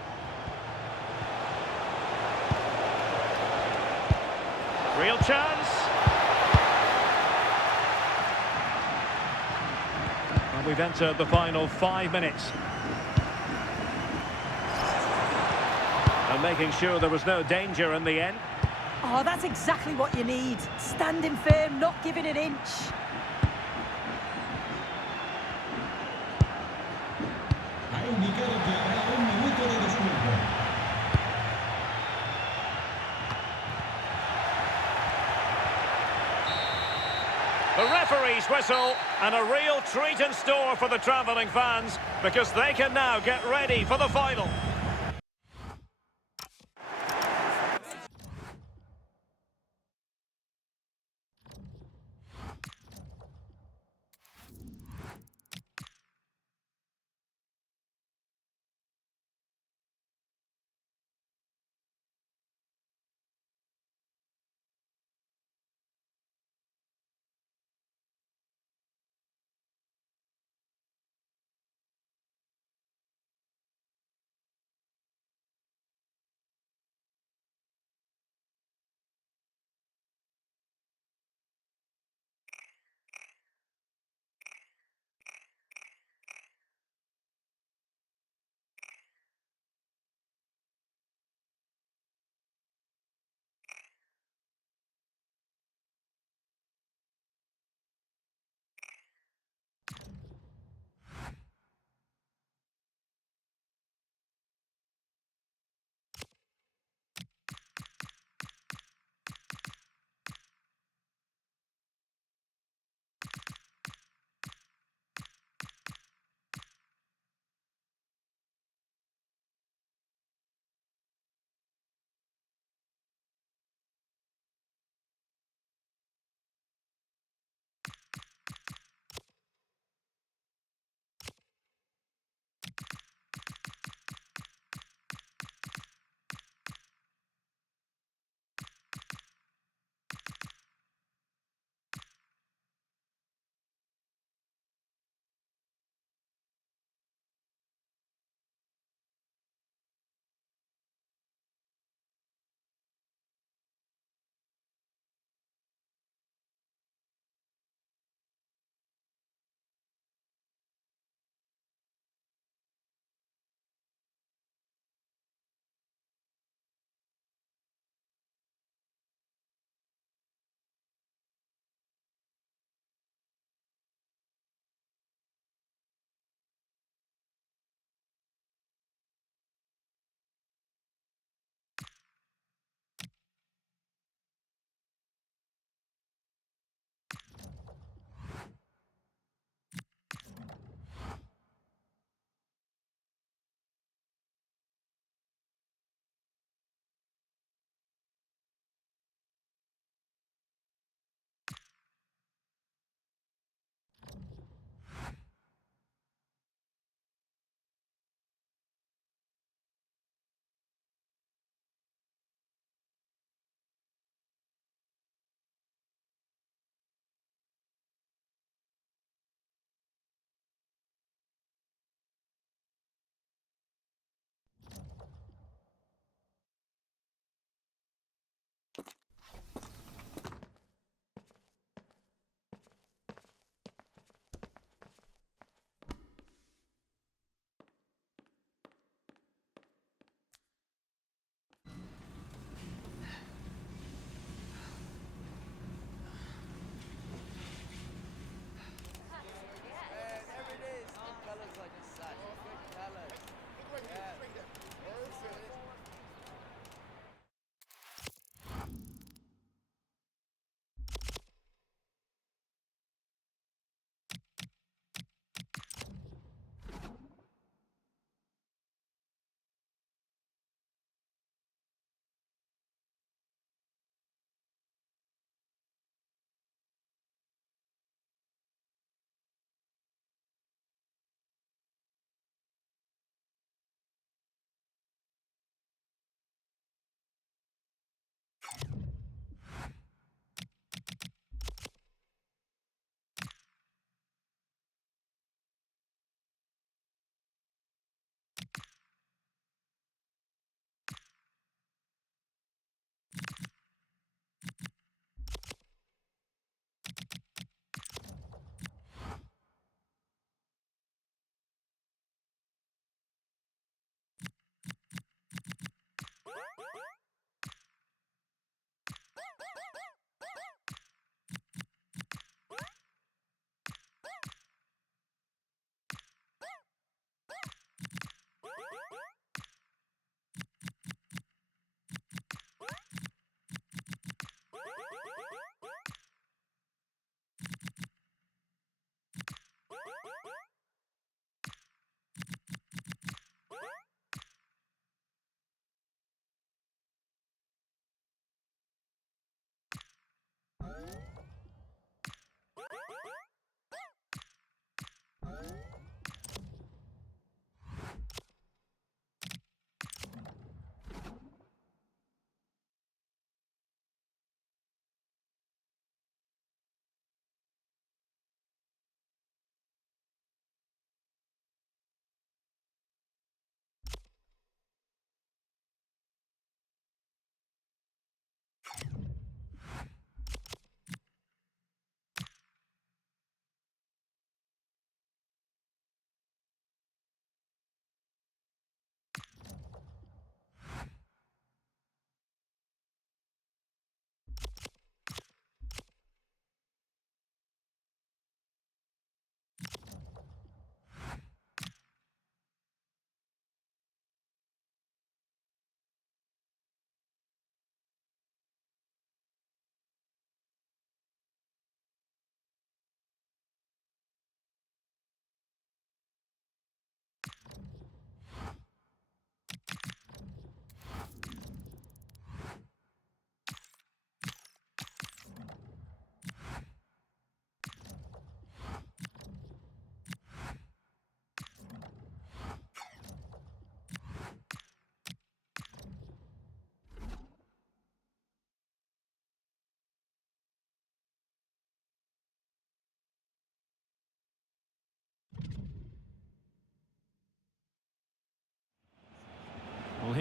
Real chance. And we've entered the final 5 minutes. And making sure there was no danger in the end. Oh, that's exactly what you need. Standing firm, not giving an inch. Ha indicado que habrá 1 minuto de descuento. The ref referee's whistle, and a real treat in store for the travelling fans, because they can now get ready for the final.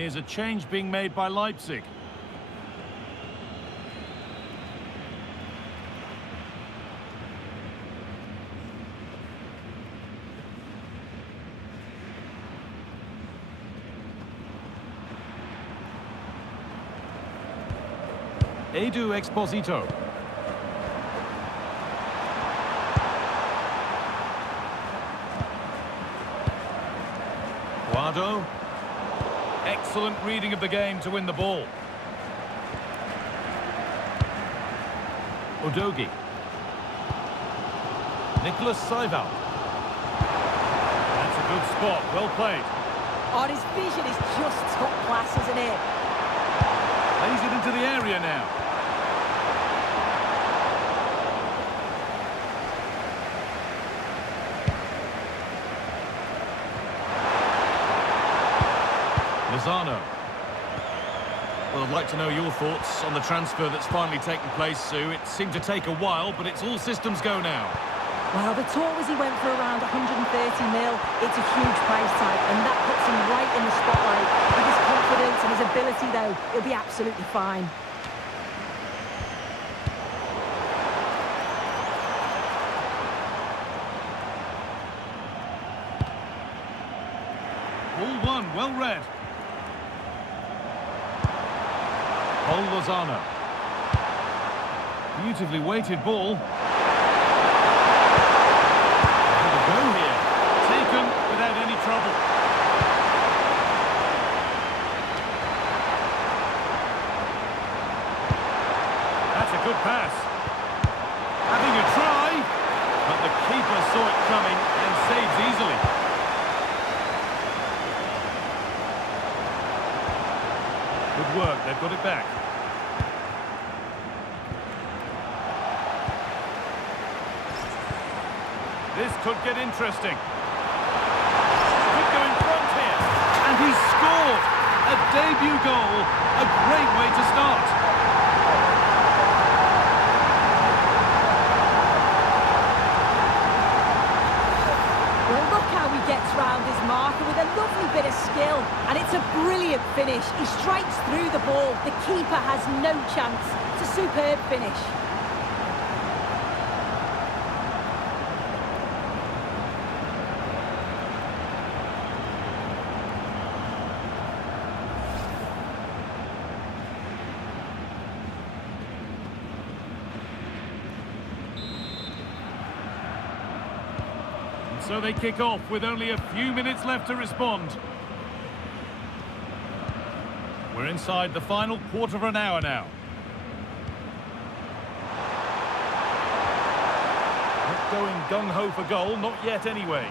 here's a change being made by Leipzig. Edu Exposito. Guado. Excellent reading of the game to win the ball. Udogie. Nicholas Seival. That's a good spot, well played. Oh, his vision is just top class, isn't it? Lays it into the area now. Lozano. Well, I'd like to know your thoughts on the transfer that's finally taken place, Sue. It seemed to take a while, but it's all systems go now. Well, the talk was he went for around 130 mil. It's a huge price tag, and that puts him right in the spotlight. With his confidence and his ability, though, he'll be absolutely fine. Ball one, well read. Paul Lozano. Beautifully weighted ball. Have a go here. Taken without any trouble. That's a good pass. Having a try, but the keeper saw it coming and saves easily. Good work, they've got it back. This could get interesting. Could go in front here. And he's scored! A debut goal. A great way to start. Well, look how he gets round his marker with a lovely bit of skill. And it's a brilliant finish. He strikes through the ball. The keeper has no chance. It's a superb finish. So they kick off with only a few minutes left to respond. We're inside the final quarter of an hour now. Not going gung-ho for goal, not yet anyway.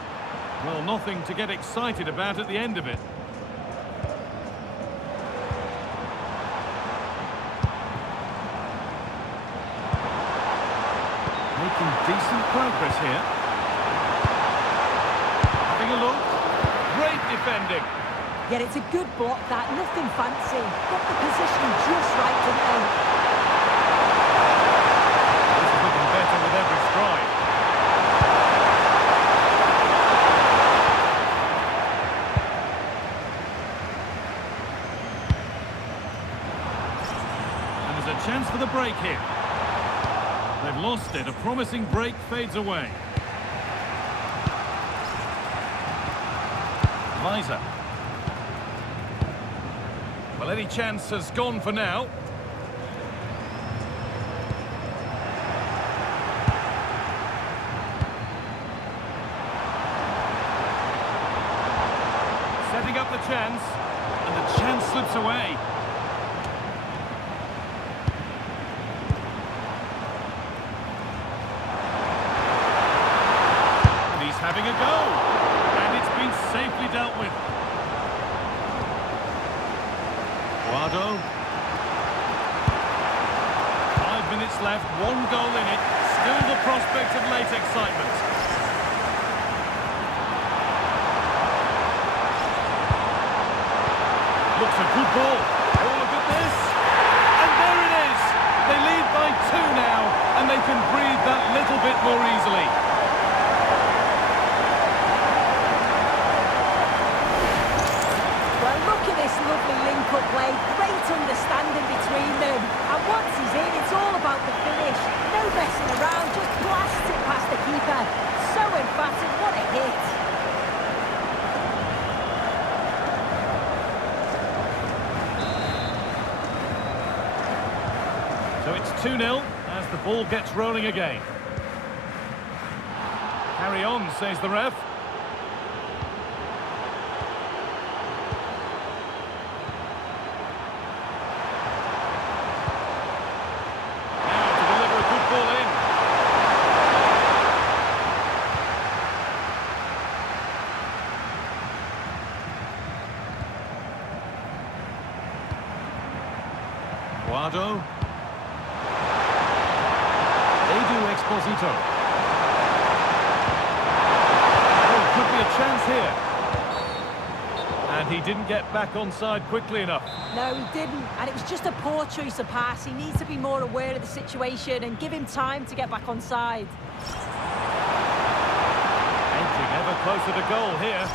Well, nothing to get excited about at the end of it. Making decent progress here. Having a look. Great defending. Yet it's a good block, that. Nothing fancy. Got the position just right, didn't they? This is looking better with every stride. And there's a chance for the break here. They've lost it. A promising break fades away. Liza. Well, any chance has gone for now. Setting up the chance, and the chance slips away. And he's having a go, and it's been safely dealt with. Guado. 5 minutes left, 1 goal in it. Still the prospect of late excitement. Looks a good ball. Oh, look at this. And there it is. They lead by 2 now, and they can breathe that little bit more easily. Well, look at this lovely clinical play, great understanding between them. And once he's in, it's all about the finish. No messing around, just blasts it past the keeper. So emphatic, what a hit. So it's 2-0 as the ball gets rolling again. Carry on, says the ref. Now to deliver a good ball in. Guado. Edu Exposito. Oh, could be a chance here. And he didn't get back onside quickly enough. No, he didn't. And it was just a poor choice of pass. He needs to be more aware of the situation and give him time to get back onside. Edging ever closer to goal here.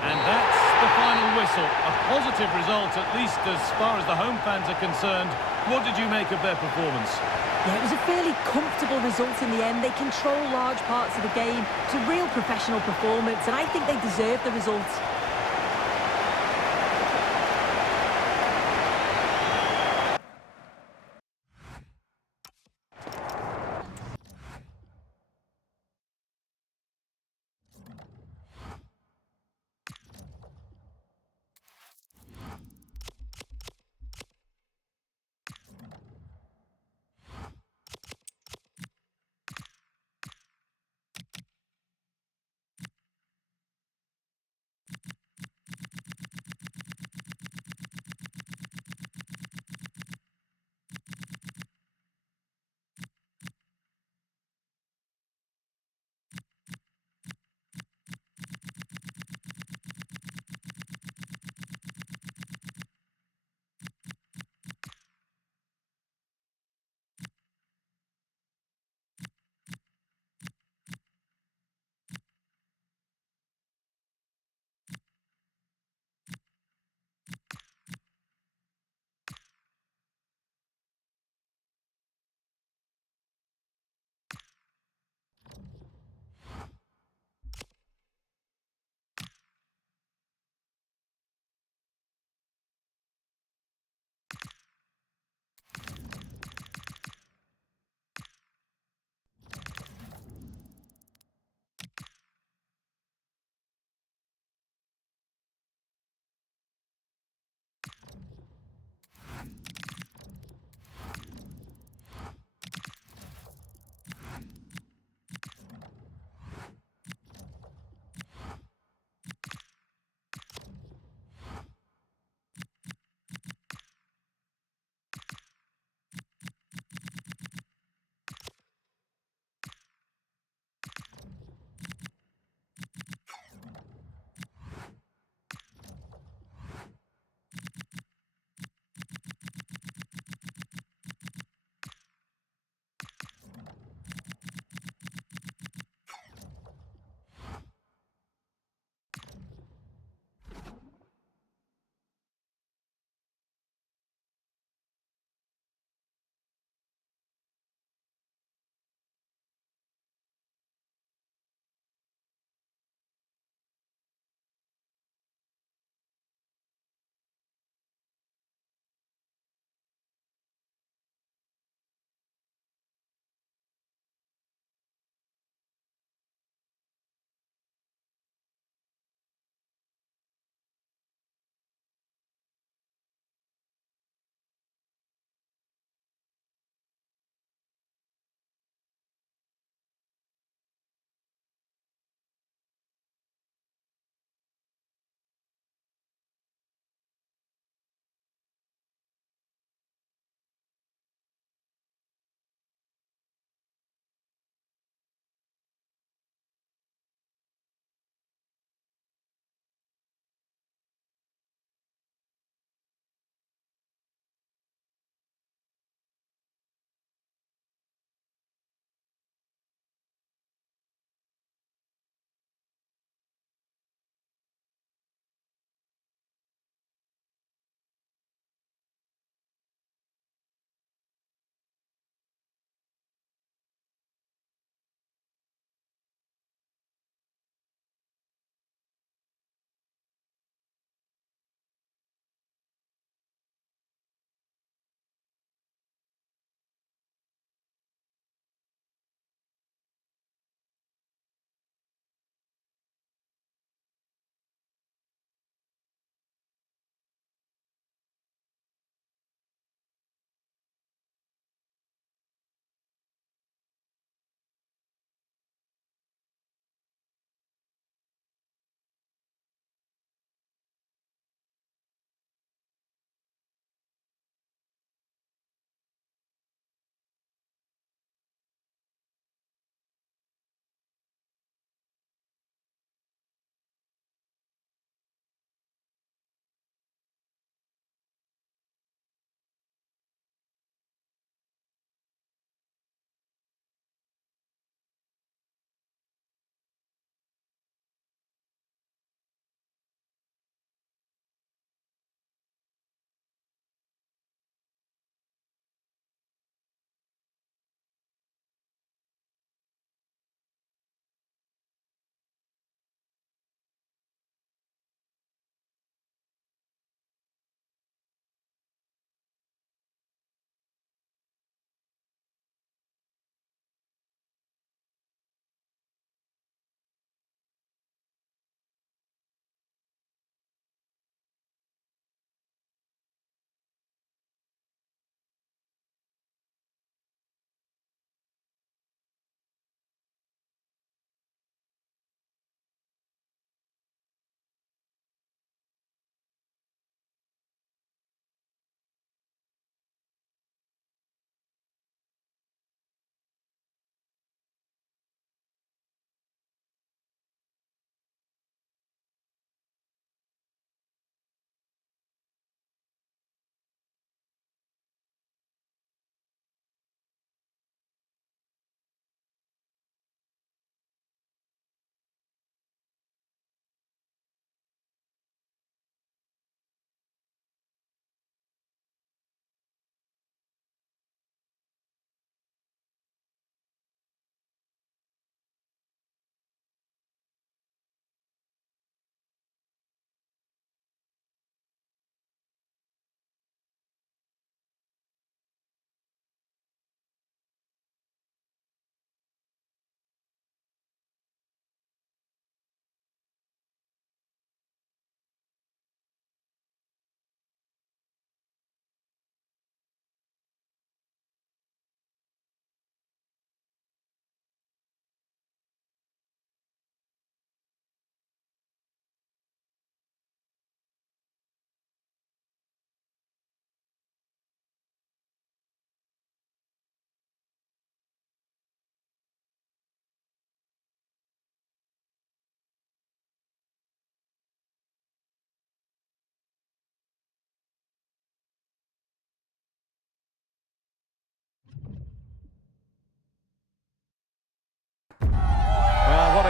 And that's the final whistle. A positive result, at least as far as the home fans are concerned. What did you make of their performance? Yeah, it was a fairly comfortable result in the end. They control large parts of the game. It's a real professional performance, and I think they deserve the result.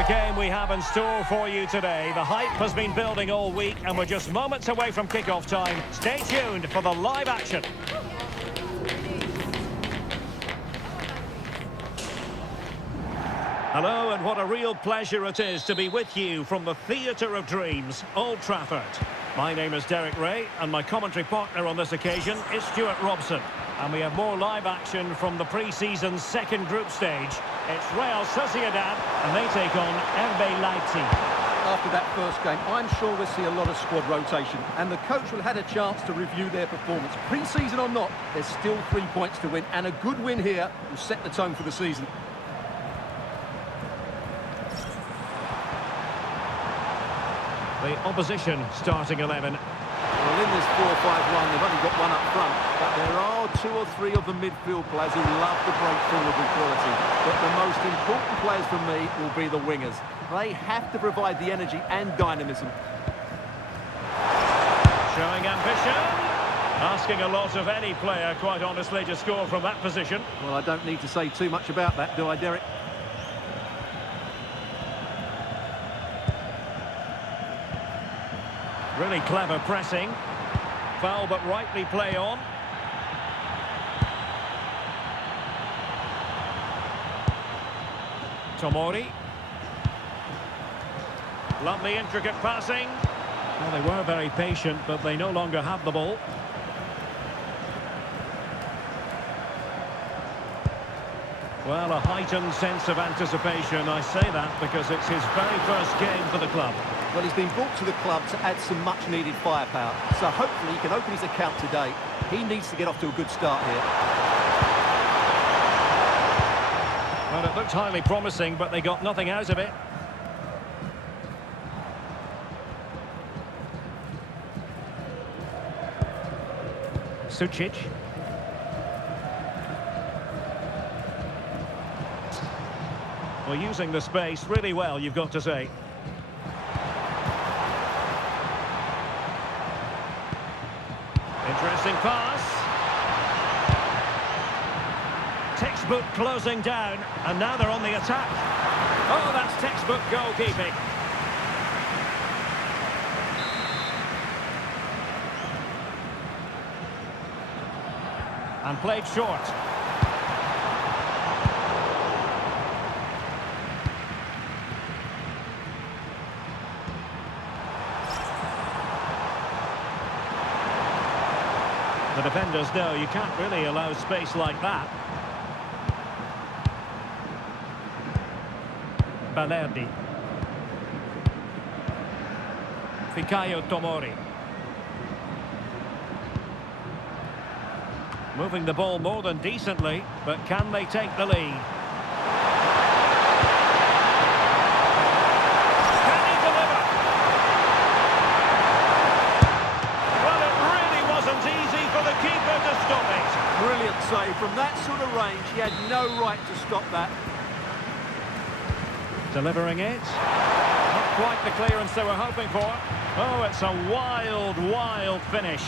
game we have in store for you today. The hype has been building all week and we're just moments away from kick-off time. Stay tuned for the live action. Hello, and what a real pleasure it is to be with you from the Theatre of Dreams, Old Trafford. My name is Derek Ray, and my commentary partner on this occasion is Stuart Robson. And we have more live action from the pre-season second group stage. It's Real Sociedad, and they take on RB Leipzig. After that first game, I'm sure we'll see a lot of squad rotation, and the coach will have had a chance to review their performance. Pre-season or not, there's still 3 points to win, and a good win here will set the tone for the season. The opposition starting 11. Well, in this 4-5-1, they've only got one up front, but there are 2 or 3 of the midfield players who love to break forward with quality. But the most important players for me will be the wingers. They have to provide the energy and dynamism. Showing ambition. Asking a lot of any player, quite honestly, to score from that position. Well, I don't need to say too much about that, do I, Derek? Really clever pressing. Foul, but rightly play on. Tomori. Lovely intricate passing. Well, they were very patient, but they no longer have the ball. Well, a heightened sense of anticipation. I say that because it's his very first game for the club. Well, he's been brought to the club to add some much-needed firepower, so hopefully he can open his account today. He needs to get off to a good start here. Well, it looked highly promising, but they got nothing out of it. Sucic. Well, using the space really well, you've got to say. Interesting pass. Textbook closing down, and now they're on the attack. Oh, that's textbook goalkeeping. And played short. The defenders know you can't really allow space like that. Balerdi. Fikayo Tomori. Moving the ball more than decently, but can they take the lead? Can he deliver? Well, it really wasn't easy for the keeper to stop it. Brilliant save. From that sort of range, he had no right to stop that. Delivering it. Not quite the clearance they were hoping for. Oh, it's a wild, wild finish.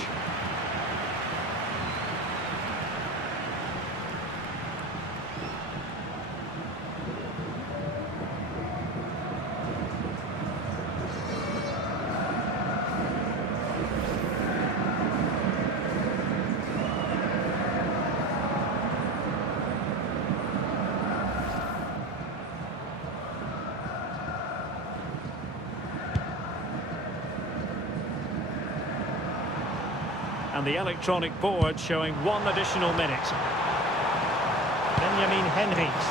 And the electronic board showing 1 additional minute. Benjamin Henrichs.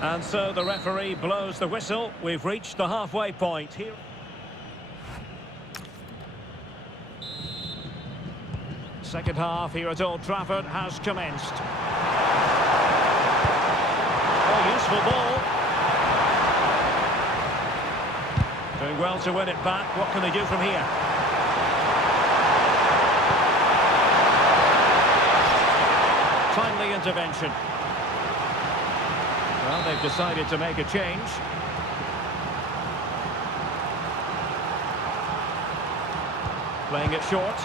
And so the referee blows the whistle. We've reached the halfway point here. Second half here at Old Trafford has commenced. Useful ball. Doing well to win it back. What can they do from here? Timely intervention. Well, they've decided to make a change. Playing it short.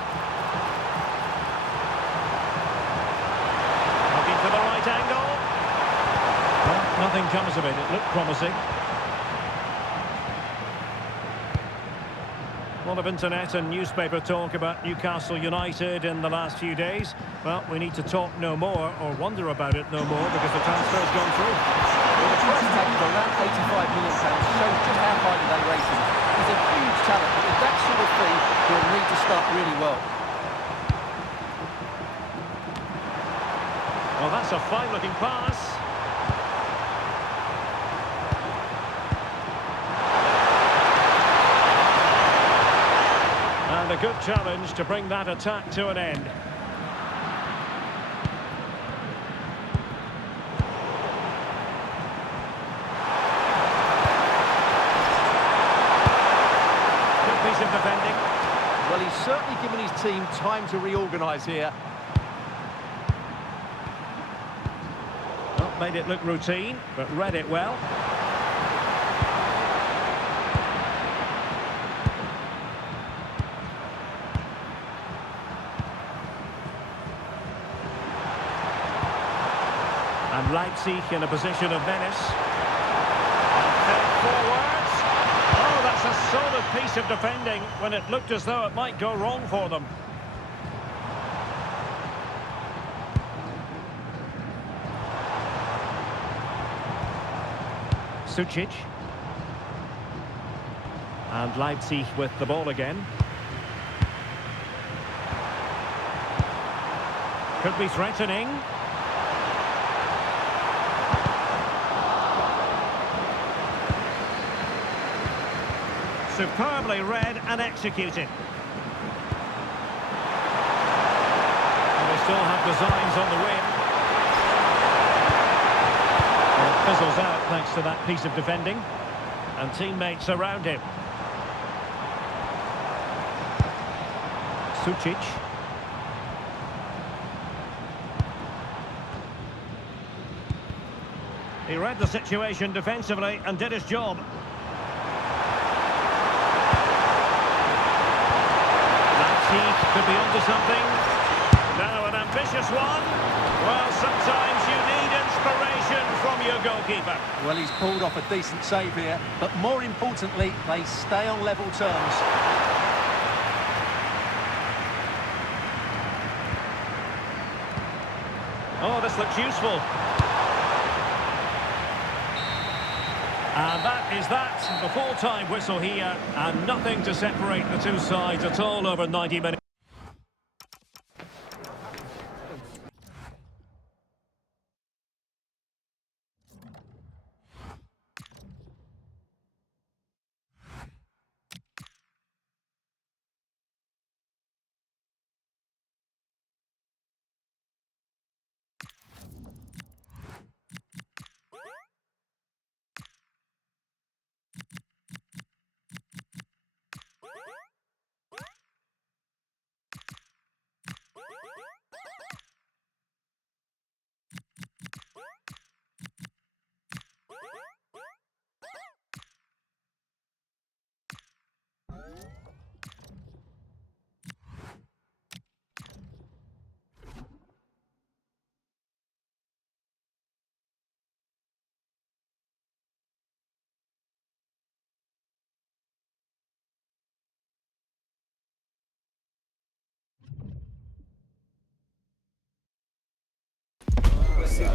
Nothing comes of it. It looked promising. A lot of internet and newspaper talk about Newcastle United in the last few days. Well, we need to talk no more, or wonder about it no more, because the transfer's gone through. Well, the price tag of around £85 million shows just how highly they rate him. He's a huge talent, but with that sort of fee, he'll need to start really well. Well, that's a fine-looking pass. And a good challenge to bring that attack to an end. Good piece of defending. Well, he's certainly given his team time to reorganise here. Well, made it look routine, but read it well. And Leipzig in a position of menace. And fed forwards. Oh, that's a solid piece of defending when it looked as though it might go wrong for them. Sucic. And Leipzig with the ball again. Could be threatening. Superbly read and executed. And they still have designs on the win. Well, it fizzles out thanks to that piece of defending. And teammates around him. Sucic. He read the situation defensively and did his job. Could be onto something. Now an ambitious one. Well, sometimes you need inspiration from your goalkeeper. Well, he's pulled off a decent save here, but more importantly, they stay on level terms. Oh, this looks useful. And that is that. The full-time whistle here, and nothing to separate the two sides at all over 90 minutes.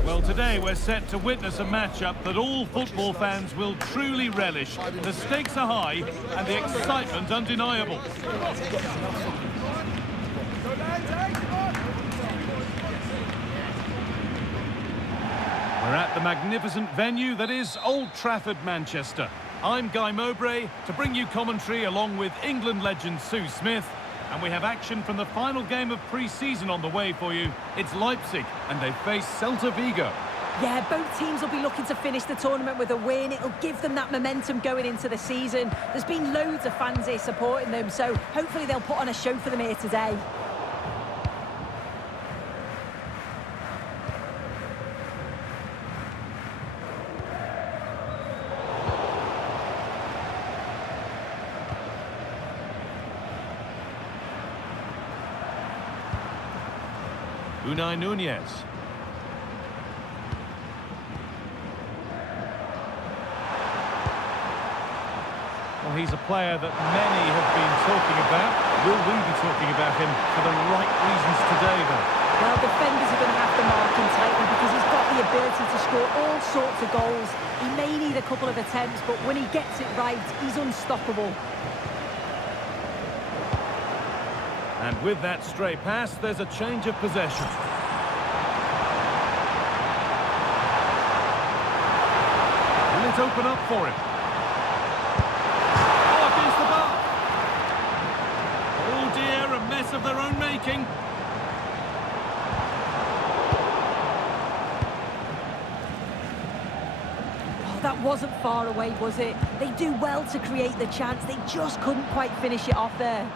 Well, today we're set to witness a matchup that all football fans will truly relish. The stakes are high and the excitement undeniable. We're at the magnificent venue that is Old Trafford, Manchester. I'm Guy Mowbray to bring you commentary along with England legend Sue Smith. And we have action from the final game of pre-season on the way for you. It's Leipzig, and they face Celta Vigo. Yeah, both teams will be looking to finish the tournament with a win. It'll give them that momentum going into the season. There's been loads of fans here supporting them, so hopefully they'll put on a show for them here today. Unai Nunez. Well, he's a player that many have been talking about. Will we be talking about him for the right reasons today, though? Well, defenders are going to have to mark him tightly because he's got the ability to score all sorts of goals. He may need a couple of attempts, but when he gets it right, he's unstoppable. And with that stray pass, there's a change of possession. Will it open up for him? Oh, against the bar! Oh dear, a mess of their own making. Oh, that wasn't far away, was it? They do well to create the chance. They just couldn't quite finish it off there.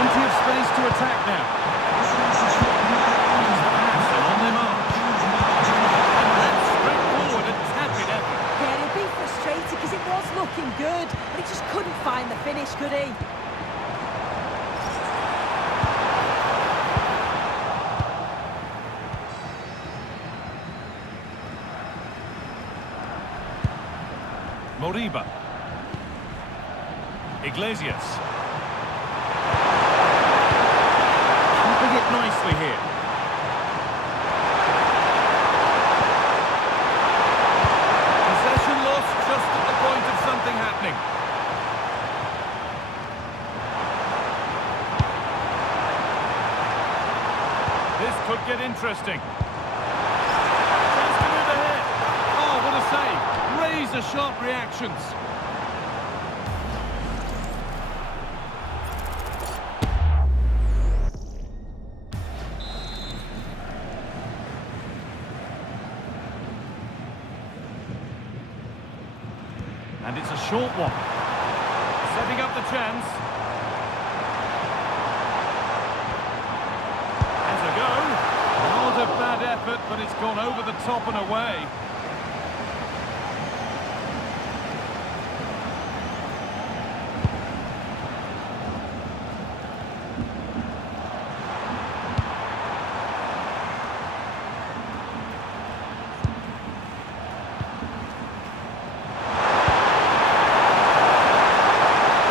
Plenty of space to attack now. And on they march. And that's straightforward and tap it effort. Yeah, he'll be frustrated because it was looking good, but he just couldn't find the finish, could he? Moriba. Iglesias. Keeping it nicely here. Possession lost just at the point of something happening. This could get interesting. Chance to move ahead. Oh, what a save. Razor-sharp reactions. And it's a short one. Setting up the chance. Has a go. Not a bad effort, but it's gone over the top and away.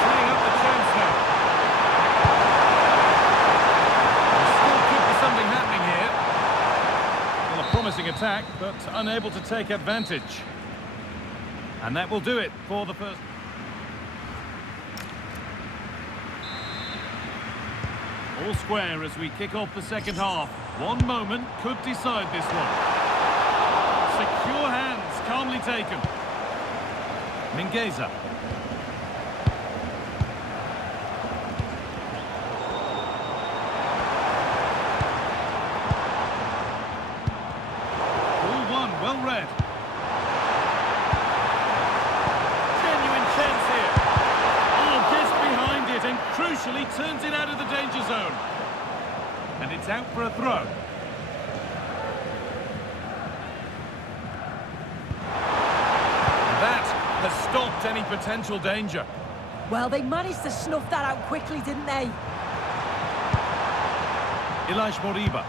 Tying up the chance now. There still could be something happening here. Well, a promising attack, but unable to take advantage. And that will do it for the first. All square as we kick off the second half. One moment could decide this one. Secure hands, calmly taken. Mingueza. Ball one, well read. Genuine chance here. Oh, gets behind it and crucially turns it out of the danger zone. And it's out for a throw. That has stopped any potential danger. Well, they managed to snuff that out quickly, didn't they? Ilaix Moriba.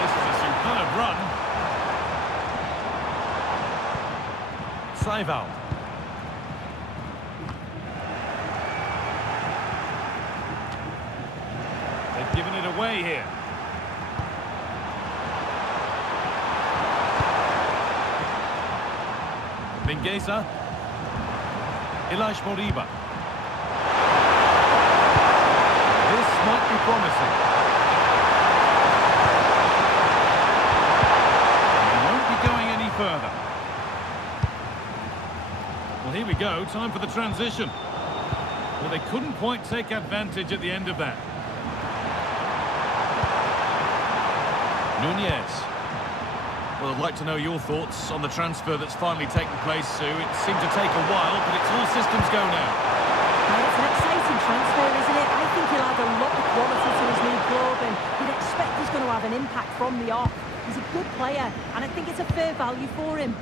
This is a superb run. Saival. They've given it away here. Mingueza. Ilaix Moriba. This might be promising. They won't be going any further. Well, here we go. Time for the transition. Well, they couldn't quite take advantage at the end of that. Nunez. Well, I'd like to know your thoughts on the transfer that's finally taken place, Sue. It seemed to take a while, but it's all systems go now. Well, it's an exciting transfer, isn't it? I think he'll add a lot of quality to his new club, and you'd expect he's going to have an impact from the off. He's a good player, and I think it's a fair value for him.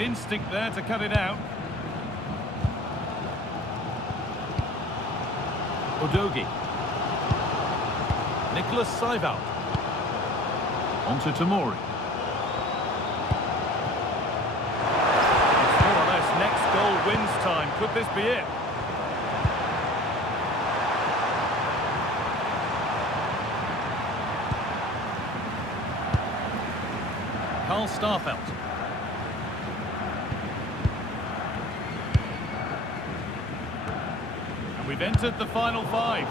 Great instinct there to cut it out. Udogie. Nicholas Seiwald. On to Tomori. It's more or less next goal wins time. Could this be it? Carl Starfelt. And we've entered the final 5.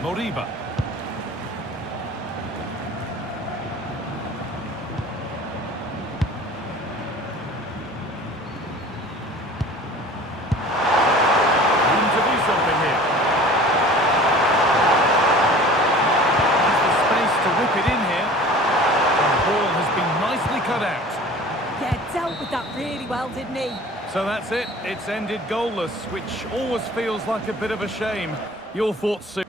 Moriba. Room to do something here. Has the space to whip it in here. And the ball has been nicely cut out. Yeah, dealt with that really well, didn't he? So that's it. It's ended goalless, which always feels like a bit of a shame. Your thoughts, Sue?